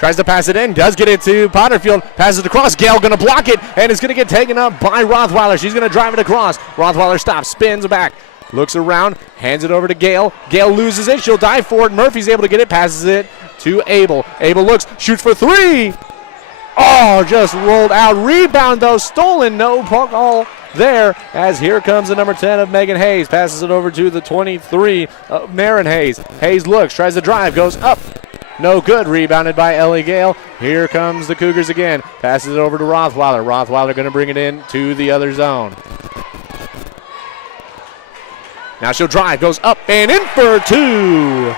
Tries to pass it in, does get it to Potterfield, passes it across. Gale going to block it, and it's going to get taken up by Rothweiler. She's going to drive it across. Rothweiler stops, spins back, looks around, hands it over to Gale. Gale loses it, she'll dive for it. Murphy's able to get it, passes it to Abel. Abel looks, shoots for three. Oh, just rolled out. Rebound, though, stolen. No puck all there, as here comes the number 10 of Megan Hayes. Passes it over to the 23 of Marin Hayes. Hayes looks, tries to drive, goes up. No good. Rebounded by Ellie Gale. Here comes the Cougars again. Passes it over to Rothweiler. Rothweiler going to bring it in to the other zone. Now she'll drive. Goes up and in for two.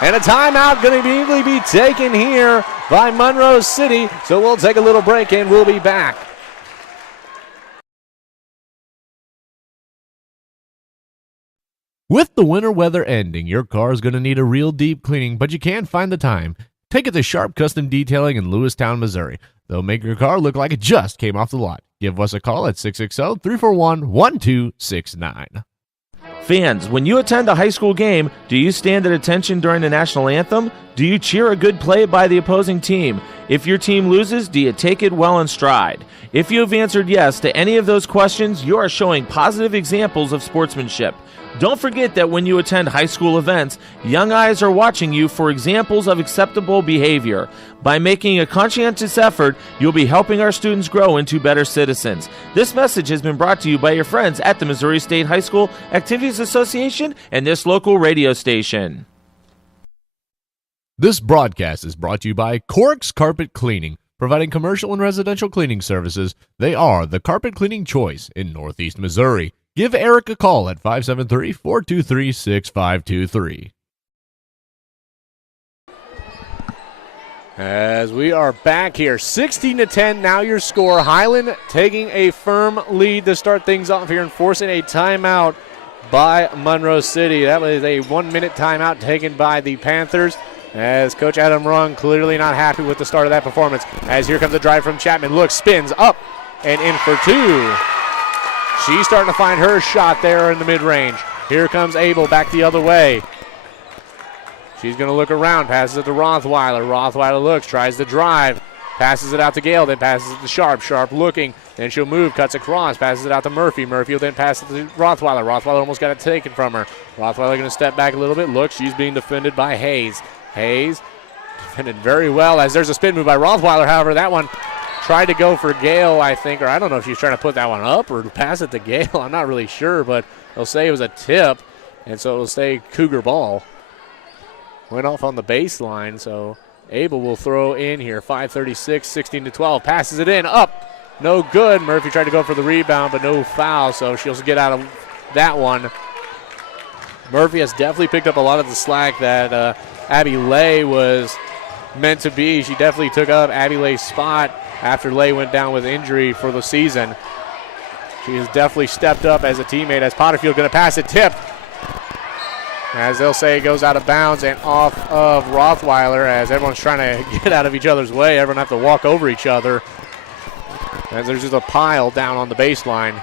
And a timeout going to immediately be taken here by Monroe City. So we'll take a little break and we'll be back. With the winter weather ending, your car is going to need a real deep cleaning, but you can't find the time. Take it to Sharp Custom Detailing in Lewistown, Missouri. They'll make your car look like it just came off the lot. Give us a call at 660-341-1269. Fans, when you attend a high school game, do you stand at attention during the national anthem? Do you cheer a good play by the opposing team? If your team loses, do you take it well in stride? If you have answered yes to any of those questions, you are showing positive examples of sportsmanship. Don't forget that when you attend high school events, young eyes are watching you for examples of acceptable behavior. By making a conscientious effort, you'll be helping our students grow into better citizens. This message has been brought to you by your friends at the Missouri State High School Activities Association and this local radio station. This broadcast is brought to you by Cork's Carpet Cleaning, providing commercial and residential cleaning services. They are the carpet cleaning choice in Northeast Missouri. Give Eric a call at 573-423-6523. As we are back here, 16-10 now your score. Highland taking a firm lead to start things off here and forcing a timeout by Monroe City. That was a 1-minute timeout taken by the Panthers, as Coach Adam Rung clearly not happy with the start of that performance. As here comes a drive from Chapman. Looks, spins up and in for two. She's starting to find her shot there in the mid-range. Here comes Abel back the other way. She's going to look around, passes it to Rothweiler. Rothweiler looks, tries to drive, passes it out to Gale, then passes it to Sharp. Sharp looking, then she'll move, cuts across, passes it out to Murphy. Murphy will then pass it to Rothweiler. Rothweiler almost got it taken from her. Rothweiler going to step back a little bit. Look, she's being defended by Hayes. Hayes defended very well, as there's a spin move by Rothweiler. However, that one tried to go for Gale, I think, or I don't know if she's trying to put that one up or pass it to Gale. I'm not really sure, but they'll say it was a tip, and so it'll stay Cougar ball. Went off on the baseline, so Abel will throw in here. 5:36, 16-12. Passes it in, up, no good. Murphy tried to go for the rebound, but no foul, so she'll get out of that one. Murphy has definitely picked up a lot of the slack that Abby Lay was meant to be. She definitely took up Abby Lay's spot after Lay went down with injury for the season. She has definitely stepped up as a teammate, as Potterfield going to pass it, tipped. As they'll say, it goes out of bounds and off of Rothweiler, as everyone's trying to get out of each other's way. Everyone have to walk over each other. And there's just a pile down on the baseline.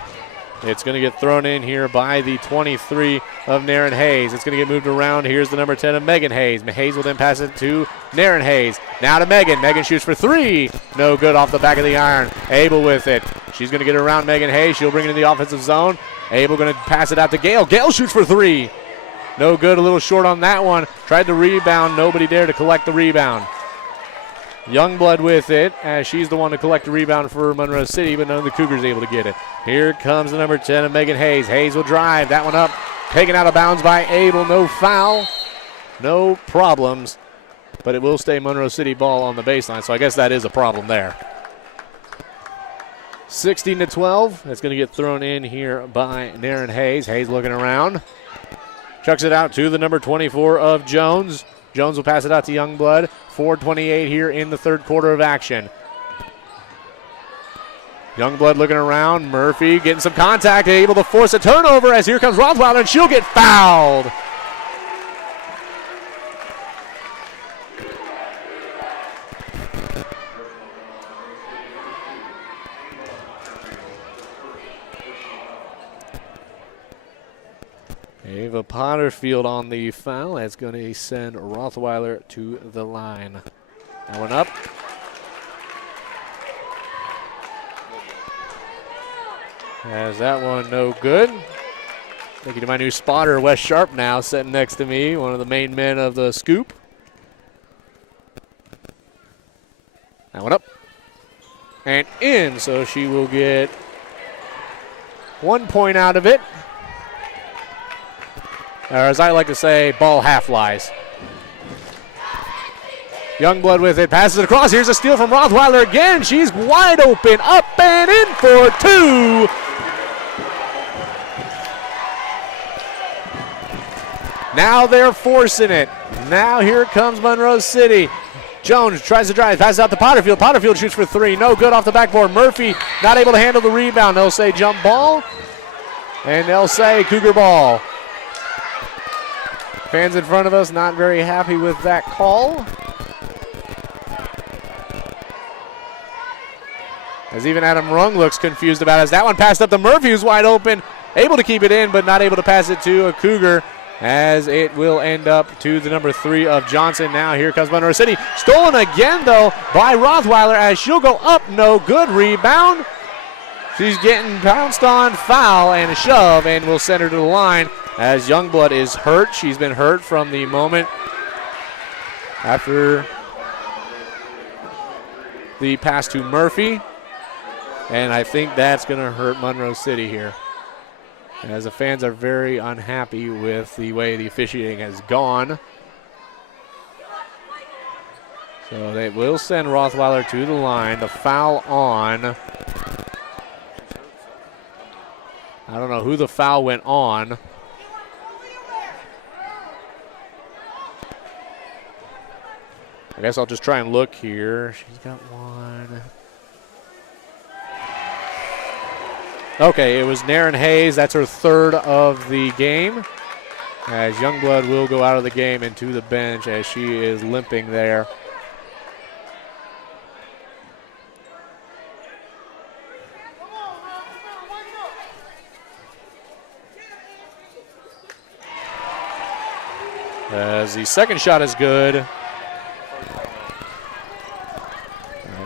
It's going to get thrown in here by the 23 of Naren Hayes. It's going to get moved around. Here's the number 10 of Megan Hayes. Hayes will then pass it to Naren Hayes. Now to Megan. Megan shoots for three. No good off the back of the iron. Abel with it. She's going to get around Megan Hayes. She'll bring it in the offensive zone. Abel going to pass it out to Gale. Gale shoots for three. No good, a little short on that one. Tried to rebound, nobody there to collect the rebound. Youngblood with it, as she's the one to collect the rebound for Monroe City, but none of the Cougars able to get it. Here comes the number 10 of Megan Hayes. Hayes will drive that one up. Taken out of bounds by Abel. No foul. No problems. But it will stay Monroe City ball on the baseline, so I guess that is a problem there. 16-12. That's going to get thrown in here by Naren Hayes. Hayes looking around. Chucks it out to the number 24 of Jones. Jones will pass it out to Youngblood. 4:28 here in the third quarter of action. Youngblood looking around. Murphy getting some contact, able to force a turnover as here comes Rothweiler, and she'll get fouled. Ava Potterfield on the foul. That's going to send Rothweiler to the line. That one up. Has that one no good. Thank you to my new spotter, Wes Sharp, now sitting next to me, one of the main men of the scoop. That one up. And in, so she will get 1 point out of it. Or as I like to say, ball half lies. Youngblood with it, passes it across. Here's a steal from Rothweiler again. She's wide open, up and in for two. Now they're forcing it. Now here comes Monroe City. Jones tries to drive, passes out to Potterfield. Potterfield shoots for three. No good off the backboard. Murphy not able to handle the rebound. They'll say jump ball. And they'll say Cougar ball. Fans in front of us not very happy with that call. As even Adam Rung looks confused about it. As that one passed up to Murphy, who's wide open. Able to keep it in, but not able to pass it to a Cougar. As it will end up to the number 3 of Johnson. Now here comes Monroe City. Stolen again, though, by Rothweiler as she'll go up. No good. Rebound. She's getting pounced on, foul, and a shove, and will send her to the line as Youngblood is hurt. She's been hurt from the moment after the pass to Murphy. And I think that's going to hurt Monroe City here, as the fans are very unhappy with the way the officiating has gone. So they will send Rothweiler to the line. The foul on, I don't know who the foul went on. I guess I'll just try and look here. She's got one. Okay, it was Naren Hayes. That's her third of the game. As Youngblood will go out of the game and to the bench as she is limping there. As the second shot is good.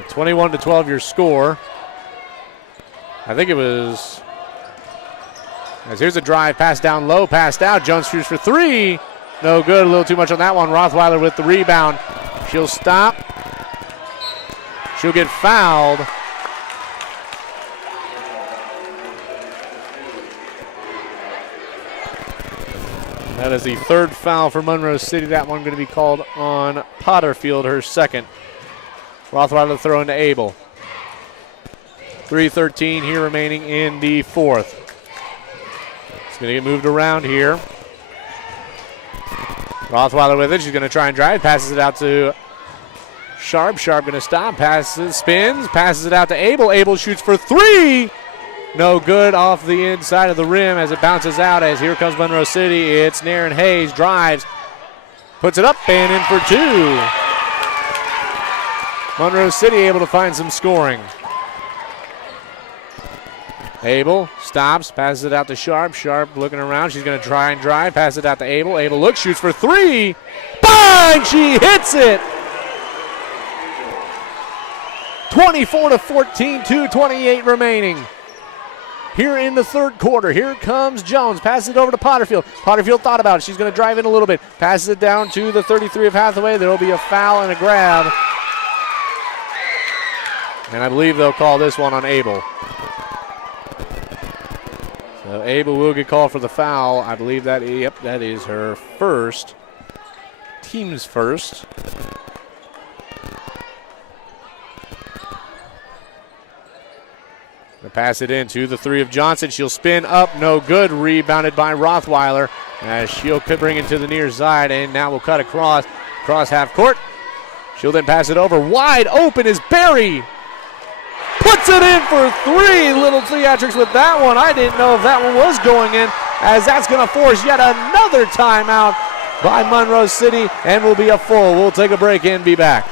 21-12 your score. I think it was, as here's a drive, pass down low, passed out. Jones shoots for three. No good, a little too much on that one. Rothweiler with the rebound. She'll stop. She'll get fouled. That is the third foul for Monroe City. That one going to be called on Potterfield, her second. Rothweiler throw into Abel. 3:13 here remaining in the fourth. It's going to get moved around here. Rothweiler with it. She's going to try and drive. Passes it out to Sharp. Sharp going to stop. Passes, spins. Passes it out to Abel. Abel shoots for three. No good off the inside of the rim as it bounces out. As here comes Monroe City. It's Naren Hayes. Drives. Puts it up and in for two. Monroe City able to find some scoring. Abel stops, passes it out to Sharp. Sharp looking around. She's going to try and drive. Pass it out to Abel. Abel looks, shoots for three. Bang! She hits it. 24-14, 2:28 remaining. here in the third quarter. Here comes Jones, passes it over to Potterfield. Potterfield thought about it. She's going to drive in a little bit, passes it down to the 33 of Hathaway. There will be a foul and a grab. And I believe they'll call this one on Abel. So Abel will get called for the foul. I believe that is her first, team's first. Pass it in to the 3 of Johnson. She'll spin up, no good. Rebounded by Rothweiler as she'll bring it to the near side, and now we'll cut across half court. She'll then pass it over. Wide open is Barry. Puts it in for 3. Little theatrics with that one. I didn't know if that one was going in, as that's going to force yet another timeout by Monroe City, and will be a full. We'll take a break and be back.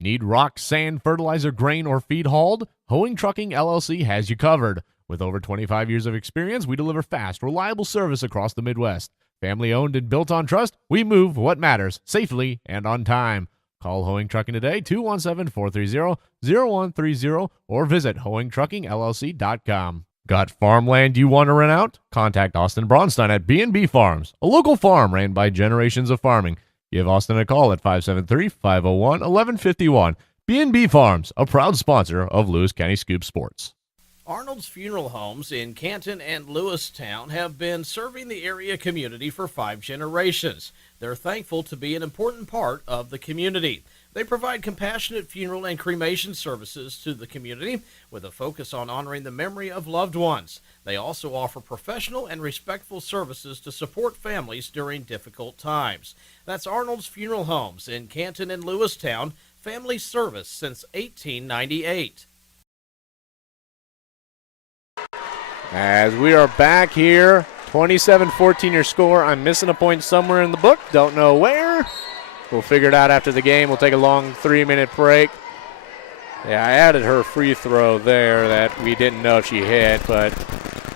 Need rock, sand, fertilizer, grain, or feed hauled? Hoeing Trucking LLC has you covered. With over 25 years of experience, we deliver fast, reliable service across the Midwest. Family owned and built on trust, we move what matters, safely and on time. Call Hoeing Trucking today, 217-430-0130, or visit hoeingtruckingllc.com. Got farmland you want to rent out? Contact Austin Braunstein at B&B Farms, a local farm ran by generations of farming. Give Austin a call at 573-501-1151. B&B Farms, a proud sponsor of Lewis County Scoop Sports. Arnold's Funeral Homes in Canton and Lewistown have been serving the area community for 5 generations. They're thankful to be an important part of the community. They provide compassionate funeral and cremation services to the community with a focus on honoring the memory of loved ones. They also offer professional and respectful services to support families during difficult times. That's Arnold's Funeral Homes in Canton and Lewistown, family service since 1898. As we are back here, 27-14 your score. I'm missing a point somewhere in the book. Don't know where. We'll figure it out after the game. We'll take a long 3-minute break. Yeah, I added her free throw there that we didn't know if she hit, but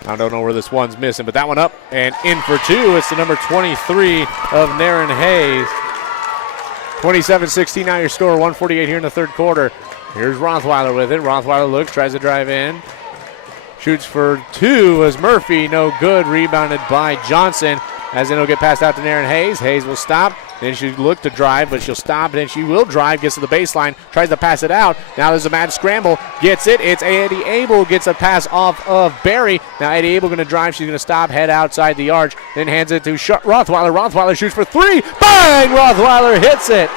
I don't know where this one's missing. But that one up and in for 2. It's the number 23 of Naren Hayes. 27-16 now your score. 148 here in the third quarter. Here's Rothweiler with it. Rothweiler looks, tries to drive in. Shoots for 2 as Murphy, no good. Rebounded by Johnson, as then it'll get passed out to Naren Hayes. Hayes will stop. Then she'll look to drive, but she'll stop, and she will drive, gets to the baseline, tries to pass it out. Now there's a mad scramble, gets it. It's Eddie Abel, gets a pass off of Barry. Now Eddie Abel going to drive, she's going to stop, head outside the arch, then hands it to Rothweiler. Rothweiler shoots for 3. Bang! Rothweiler hits it.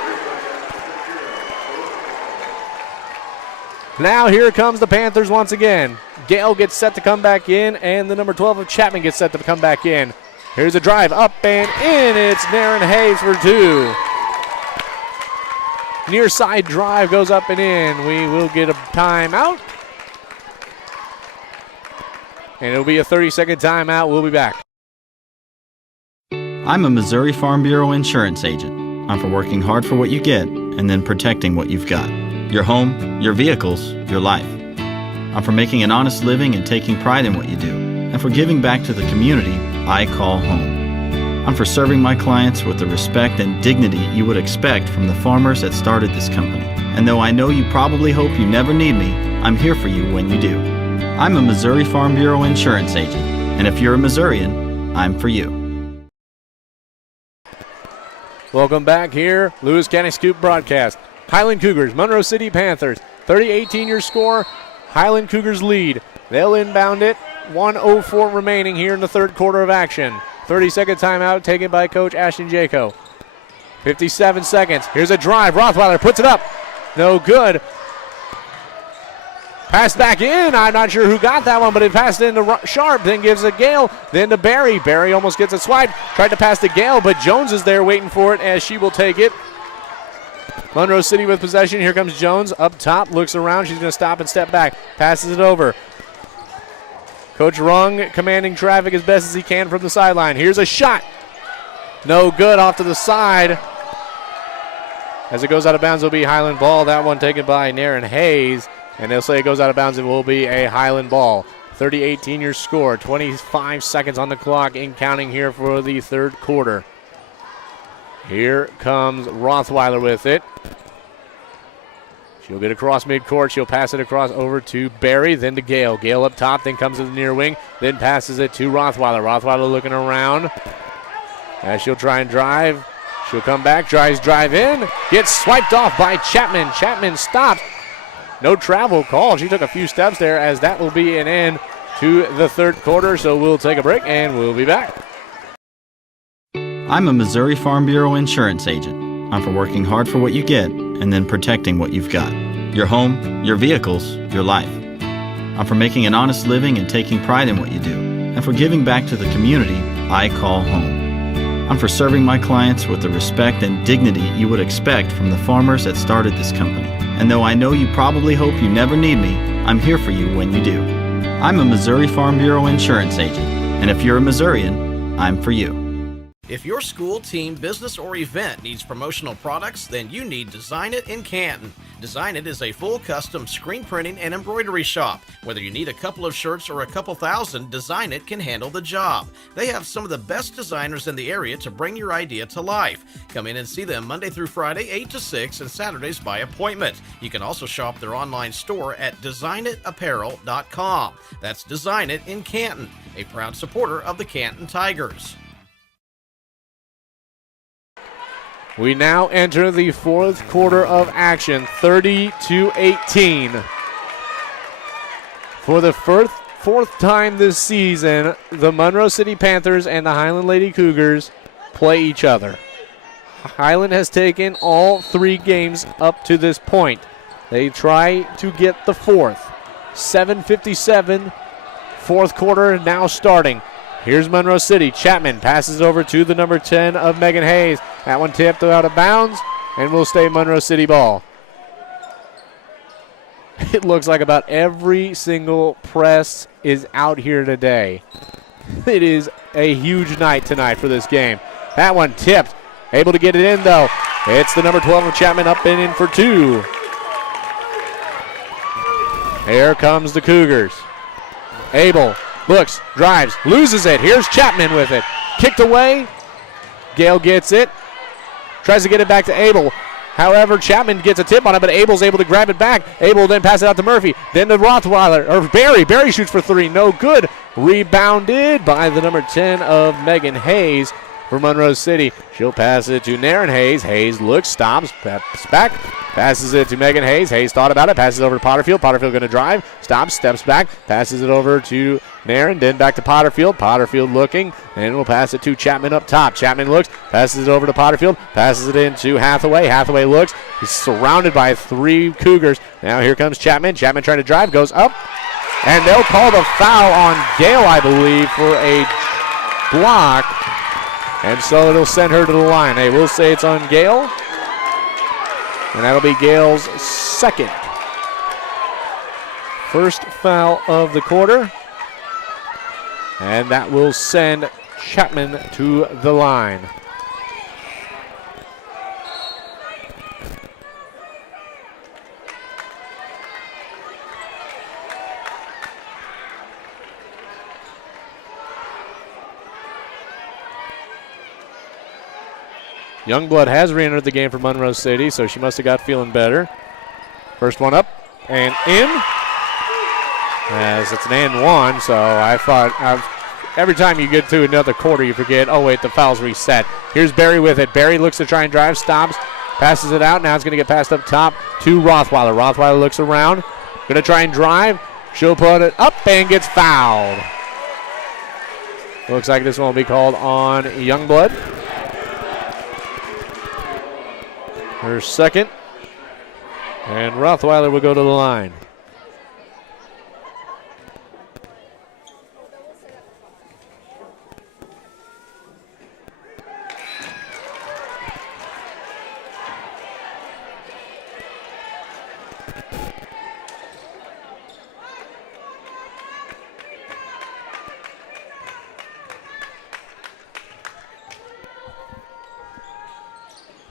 Now here comes the Panthers once again. Gale gets set to come back in, and the number 12 of Chapman gets set to come back in. Here's a drive, up and in. It's Naren Hayes for 2. Near side drive goes up and in. We will get a timeout. And it'll be a 30-second timeout. We'll be back. I'm a Missouri Farm Bureau insurance agent. I'm for working hard for what you get and then protecting what you've got. Your home, your vehicles, your life. I'm for making an honest living and taking pride in what you do, and for giving back to the community I call home. I'm for serving my clients with the respect and dignity you would expect from the farmers that started this company. And though I know you probably hope you never need me, I'm here for you when you do. I'm a Missouri Farm Bureau insurance agent, and if you're a Missourian, I'm for you. Welcome back here, Lewis County Scoop broadcast. Highland Cougars, Monroe City Panthers. 30-18 your score. Highland Cougars lead. They'll inbound it. 1:04 remaining here in the third quarter of action. 30-second timeout taken by Coach Ashton Jaco. 57 seconds. Here's a drive. Rothweiler puts it up. No good. Pass back in. I'm not sure who got that one, but it passed into Sharp, then gives it Gale, then to Barry. Barry almost gets a swipe. Tried to pass to Gale, but Jones is there waiting for it as she will take it. Monroe City with possession. Here comes Jones up top, looks around. She's going to stop and step back. Passes it over. Coach Rung commanding traffic as best as he can from the sideline. Here's a shot. No good, off to the side. As it goes out of bounds, it'll be Highland ball. That one taken by Naren Hayes. And they'll say it goes out of bounds. It will be a Highland ball. 30-18 your score. 25 seconds on the clock in counting here for the third quarter. Here comes Rothweiler with it. She'll get across midcourt. She'll pass it across over to Barry, then to Gale. Gale up top, then comes to the near wing, then passes it to Rothweiler. Rothweiler looking around. As she'll try and drive. She'll come back, drive in. Gets swiped off by Chapman. Chapman stops. No travel call. She took a few steps there, as that will be an end to the third quarter. So we'll take a break and we'll be back. I'm a Missouri Farm Bureau insurance agent. I'm for working hard for what you get and then protecting what you've got. Your home, your vehicles, your life. I'm for making an honest living and taking pride in what you do, and for giving back to the community I call home. I'm for serving my clients with the respect and dignity you would expect from the farmers that started this company. And though I know you probably hope you never need me, I'm here for you when you do. I'm a Missouri Farm Bureau insurance agent, and if you're a Missourian, I'm for you. If your school, team, business, or event needs promotional products, then you need Design It in Canton. Design It is a full custom screen printing and embroidery shop. Whether you need a couple of shirts or a couple thousand, Design It can handle the job. They have some of the best designers in the area to bring your idea to life. Come in and see them Monday through Friday, 8 to 6, and Saturdays by appointment. You can also shop their online store at designitapparel.com. That's Design It in Canton, a proud supporter of the Canton Tigers. We now enter the fourth quarter of action, 30-18. For the fourth time this season, the Monroe City Panthers and the Highland Lady Cougars play each other. Highland has taken all 3 games up to this point. They try to get the fourth. 7:57, fourth quarter now starting. Here's Monroe City. Chapman passes it over to the number 10 of Megan Hayes. That one tipped out of bounds and will stay Monroe City ball. It looks like about every single press is out here today. It is a huge night tonight for this game. That one tipped. Able to get it in, though. It's the number 12 of Chapman up and in for 2. Here comes the Cougars. Abel looks, drives, loses it. Here's Chapman with it. Kicked away. Gale gets it. Tries to get it back to Abel. However, Chapman gets a tip on it, but Abel's able to grab it back. Abel then passes it out to Murphy. Then to Rothweiler, or Barry. Barry shoots for 3. No good. Rebounded by the number 10 of Megan Hayes for Monroe City. She'll pass it to Naren Hayes. Hayes looks, stops, steps back, passes it to Megan Hayes. Hayes thought about it, passes it over to Potterfield. Potterfield going to drive, stops, steps back, passes it over to Naren, then back to Potterfield. Potterfield looking, and will pass it to Chapman up top. Chapman looks, passes it over to Potterfield, passes it into Hathaway. Hathaway looks, he's surrounded by 3 Cougars. Now here comes Chapman. Chapman trying to drive, goes up, and they'll call the foul on Gale, I believe, for a block. And so it'll send her to the line. They will say it's on Gale. And that'll be Gale's second. First foul of the quarter. And that will send Chapman to the line. Youngblood has re-entered the game for Monroe City, so she must have got feeling better. First one up and in. As it's an and one, so I thought every time you get to another quarter, you forget, oh, wait, the foul's reset. Here's Barry with it. Barry looks to try and drive, stops, passes it out. Now it's going to get passed up top to Rothweiler. Rothweiler looks around, going to try and drive. She'll put it up and gets fouled. Looks like this one will be called on Youngblood. Her second. And Rothweiler will go to the line.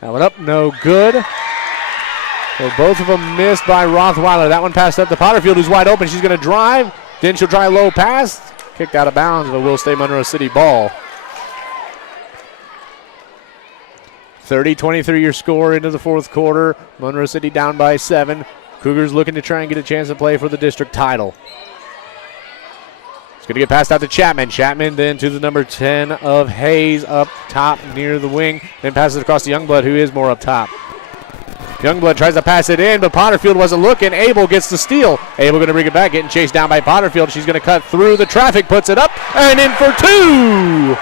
That one up, no good. So both of them missed by Rothweiler. That one passed up to Potterfield, who's wide open. She's going to drive. Then she'll try a low pass. Kicked out of bounds, but will stay Monroe City ball. 30-23 your score into the fourth quarter. Monroe City down by 7. Cougars looking to try and get a chance to play for the district title. It's going to get passed out to Chapman. Chapman then to the number 10 of Hayes up top near the wing. Then passes it across to Youngblood, who is more up top. Youngblood tries to pass it in, but Potterfield wasn't looking. Abel gets the steal. Abel going to bring it back, getting chased down by Potterfield. She's going to cut through the traffic, puts it up, and in for two.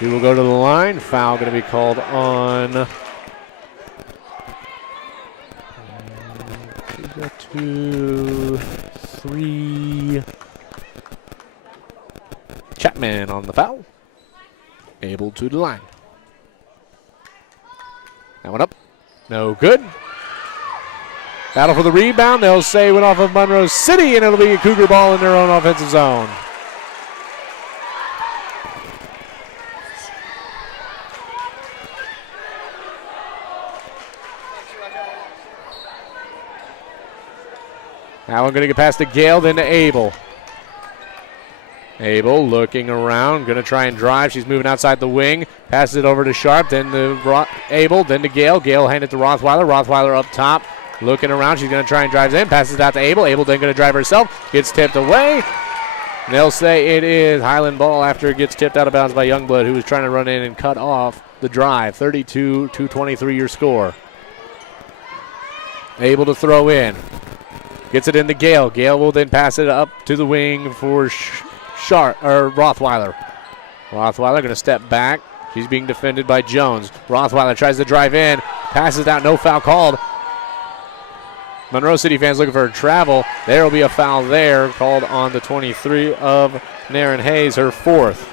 He will go to the line. Foul going to be called on 2, 3. Chapman on the foul. Able to the line. That one up. No good. Battle for the rebound. They'll say it went off of Monroe City, and it'll be a Cougar ball in their own offensive zone. Now we're going to get past to Gale, then to Abel. Abel looking around, going to try and drive. She's moving outside the wing. Passes it over to Sharp, then to Abel, then to Gale. Gale hand it to Rothweiler. Rothweiler up top, looking around. She's going to try and drive in. Passes it out to Abel. Abel then going to drive herself. Gets tipped away. And they'll say it is Highland ball after it gets tipped out of bounds by Youngblood, who was trying to run in and cut off the drive. 32-23 your score. Able to throw in. Gets it into Gale. Gale will then pass it up to the wing for Rothweiler. Rothweiler going to step back. She's being defended by Jones. Rothweiler tries to drive in. Passes out. No foul called. Monroe City fans looking for a travel. There will be a foul there called on the 23 of Naren Hayes, her fourth.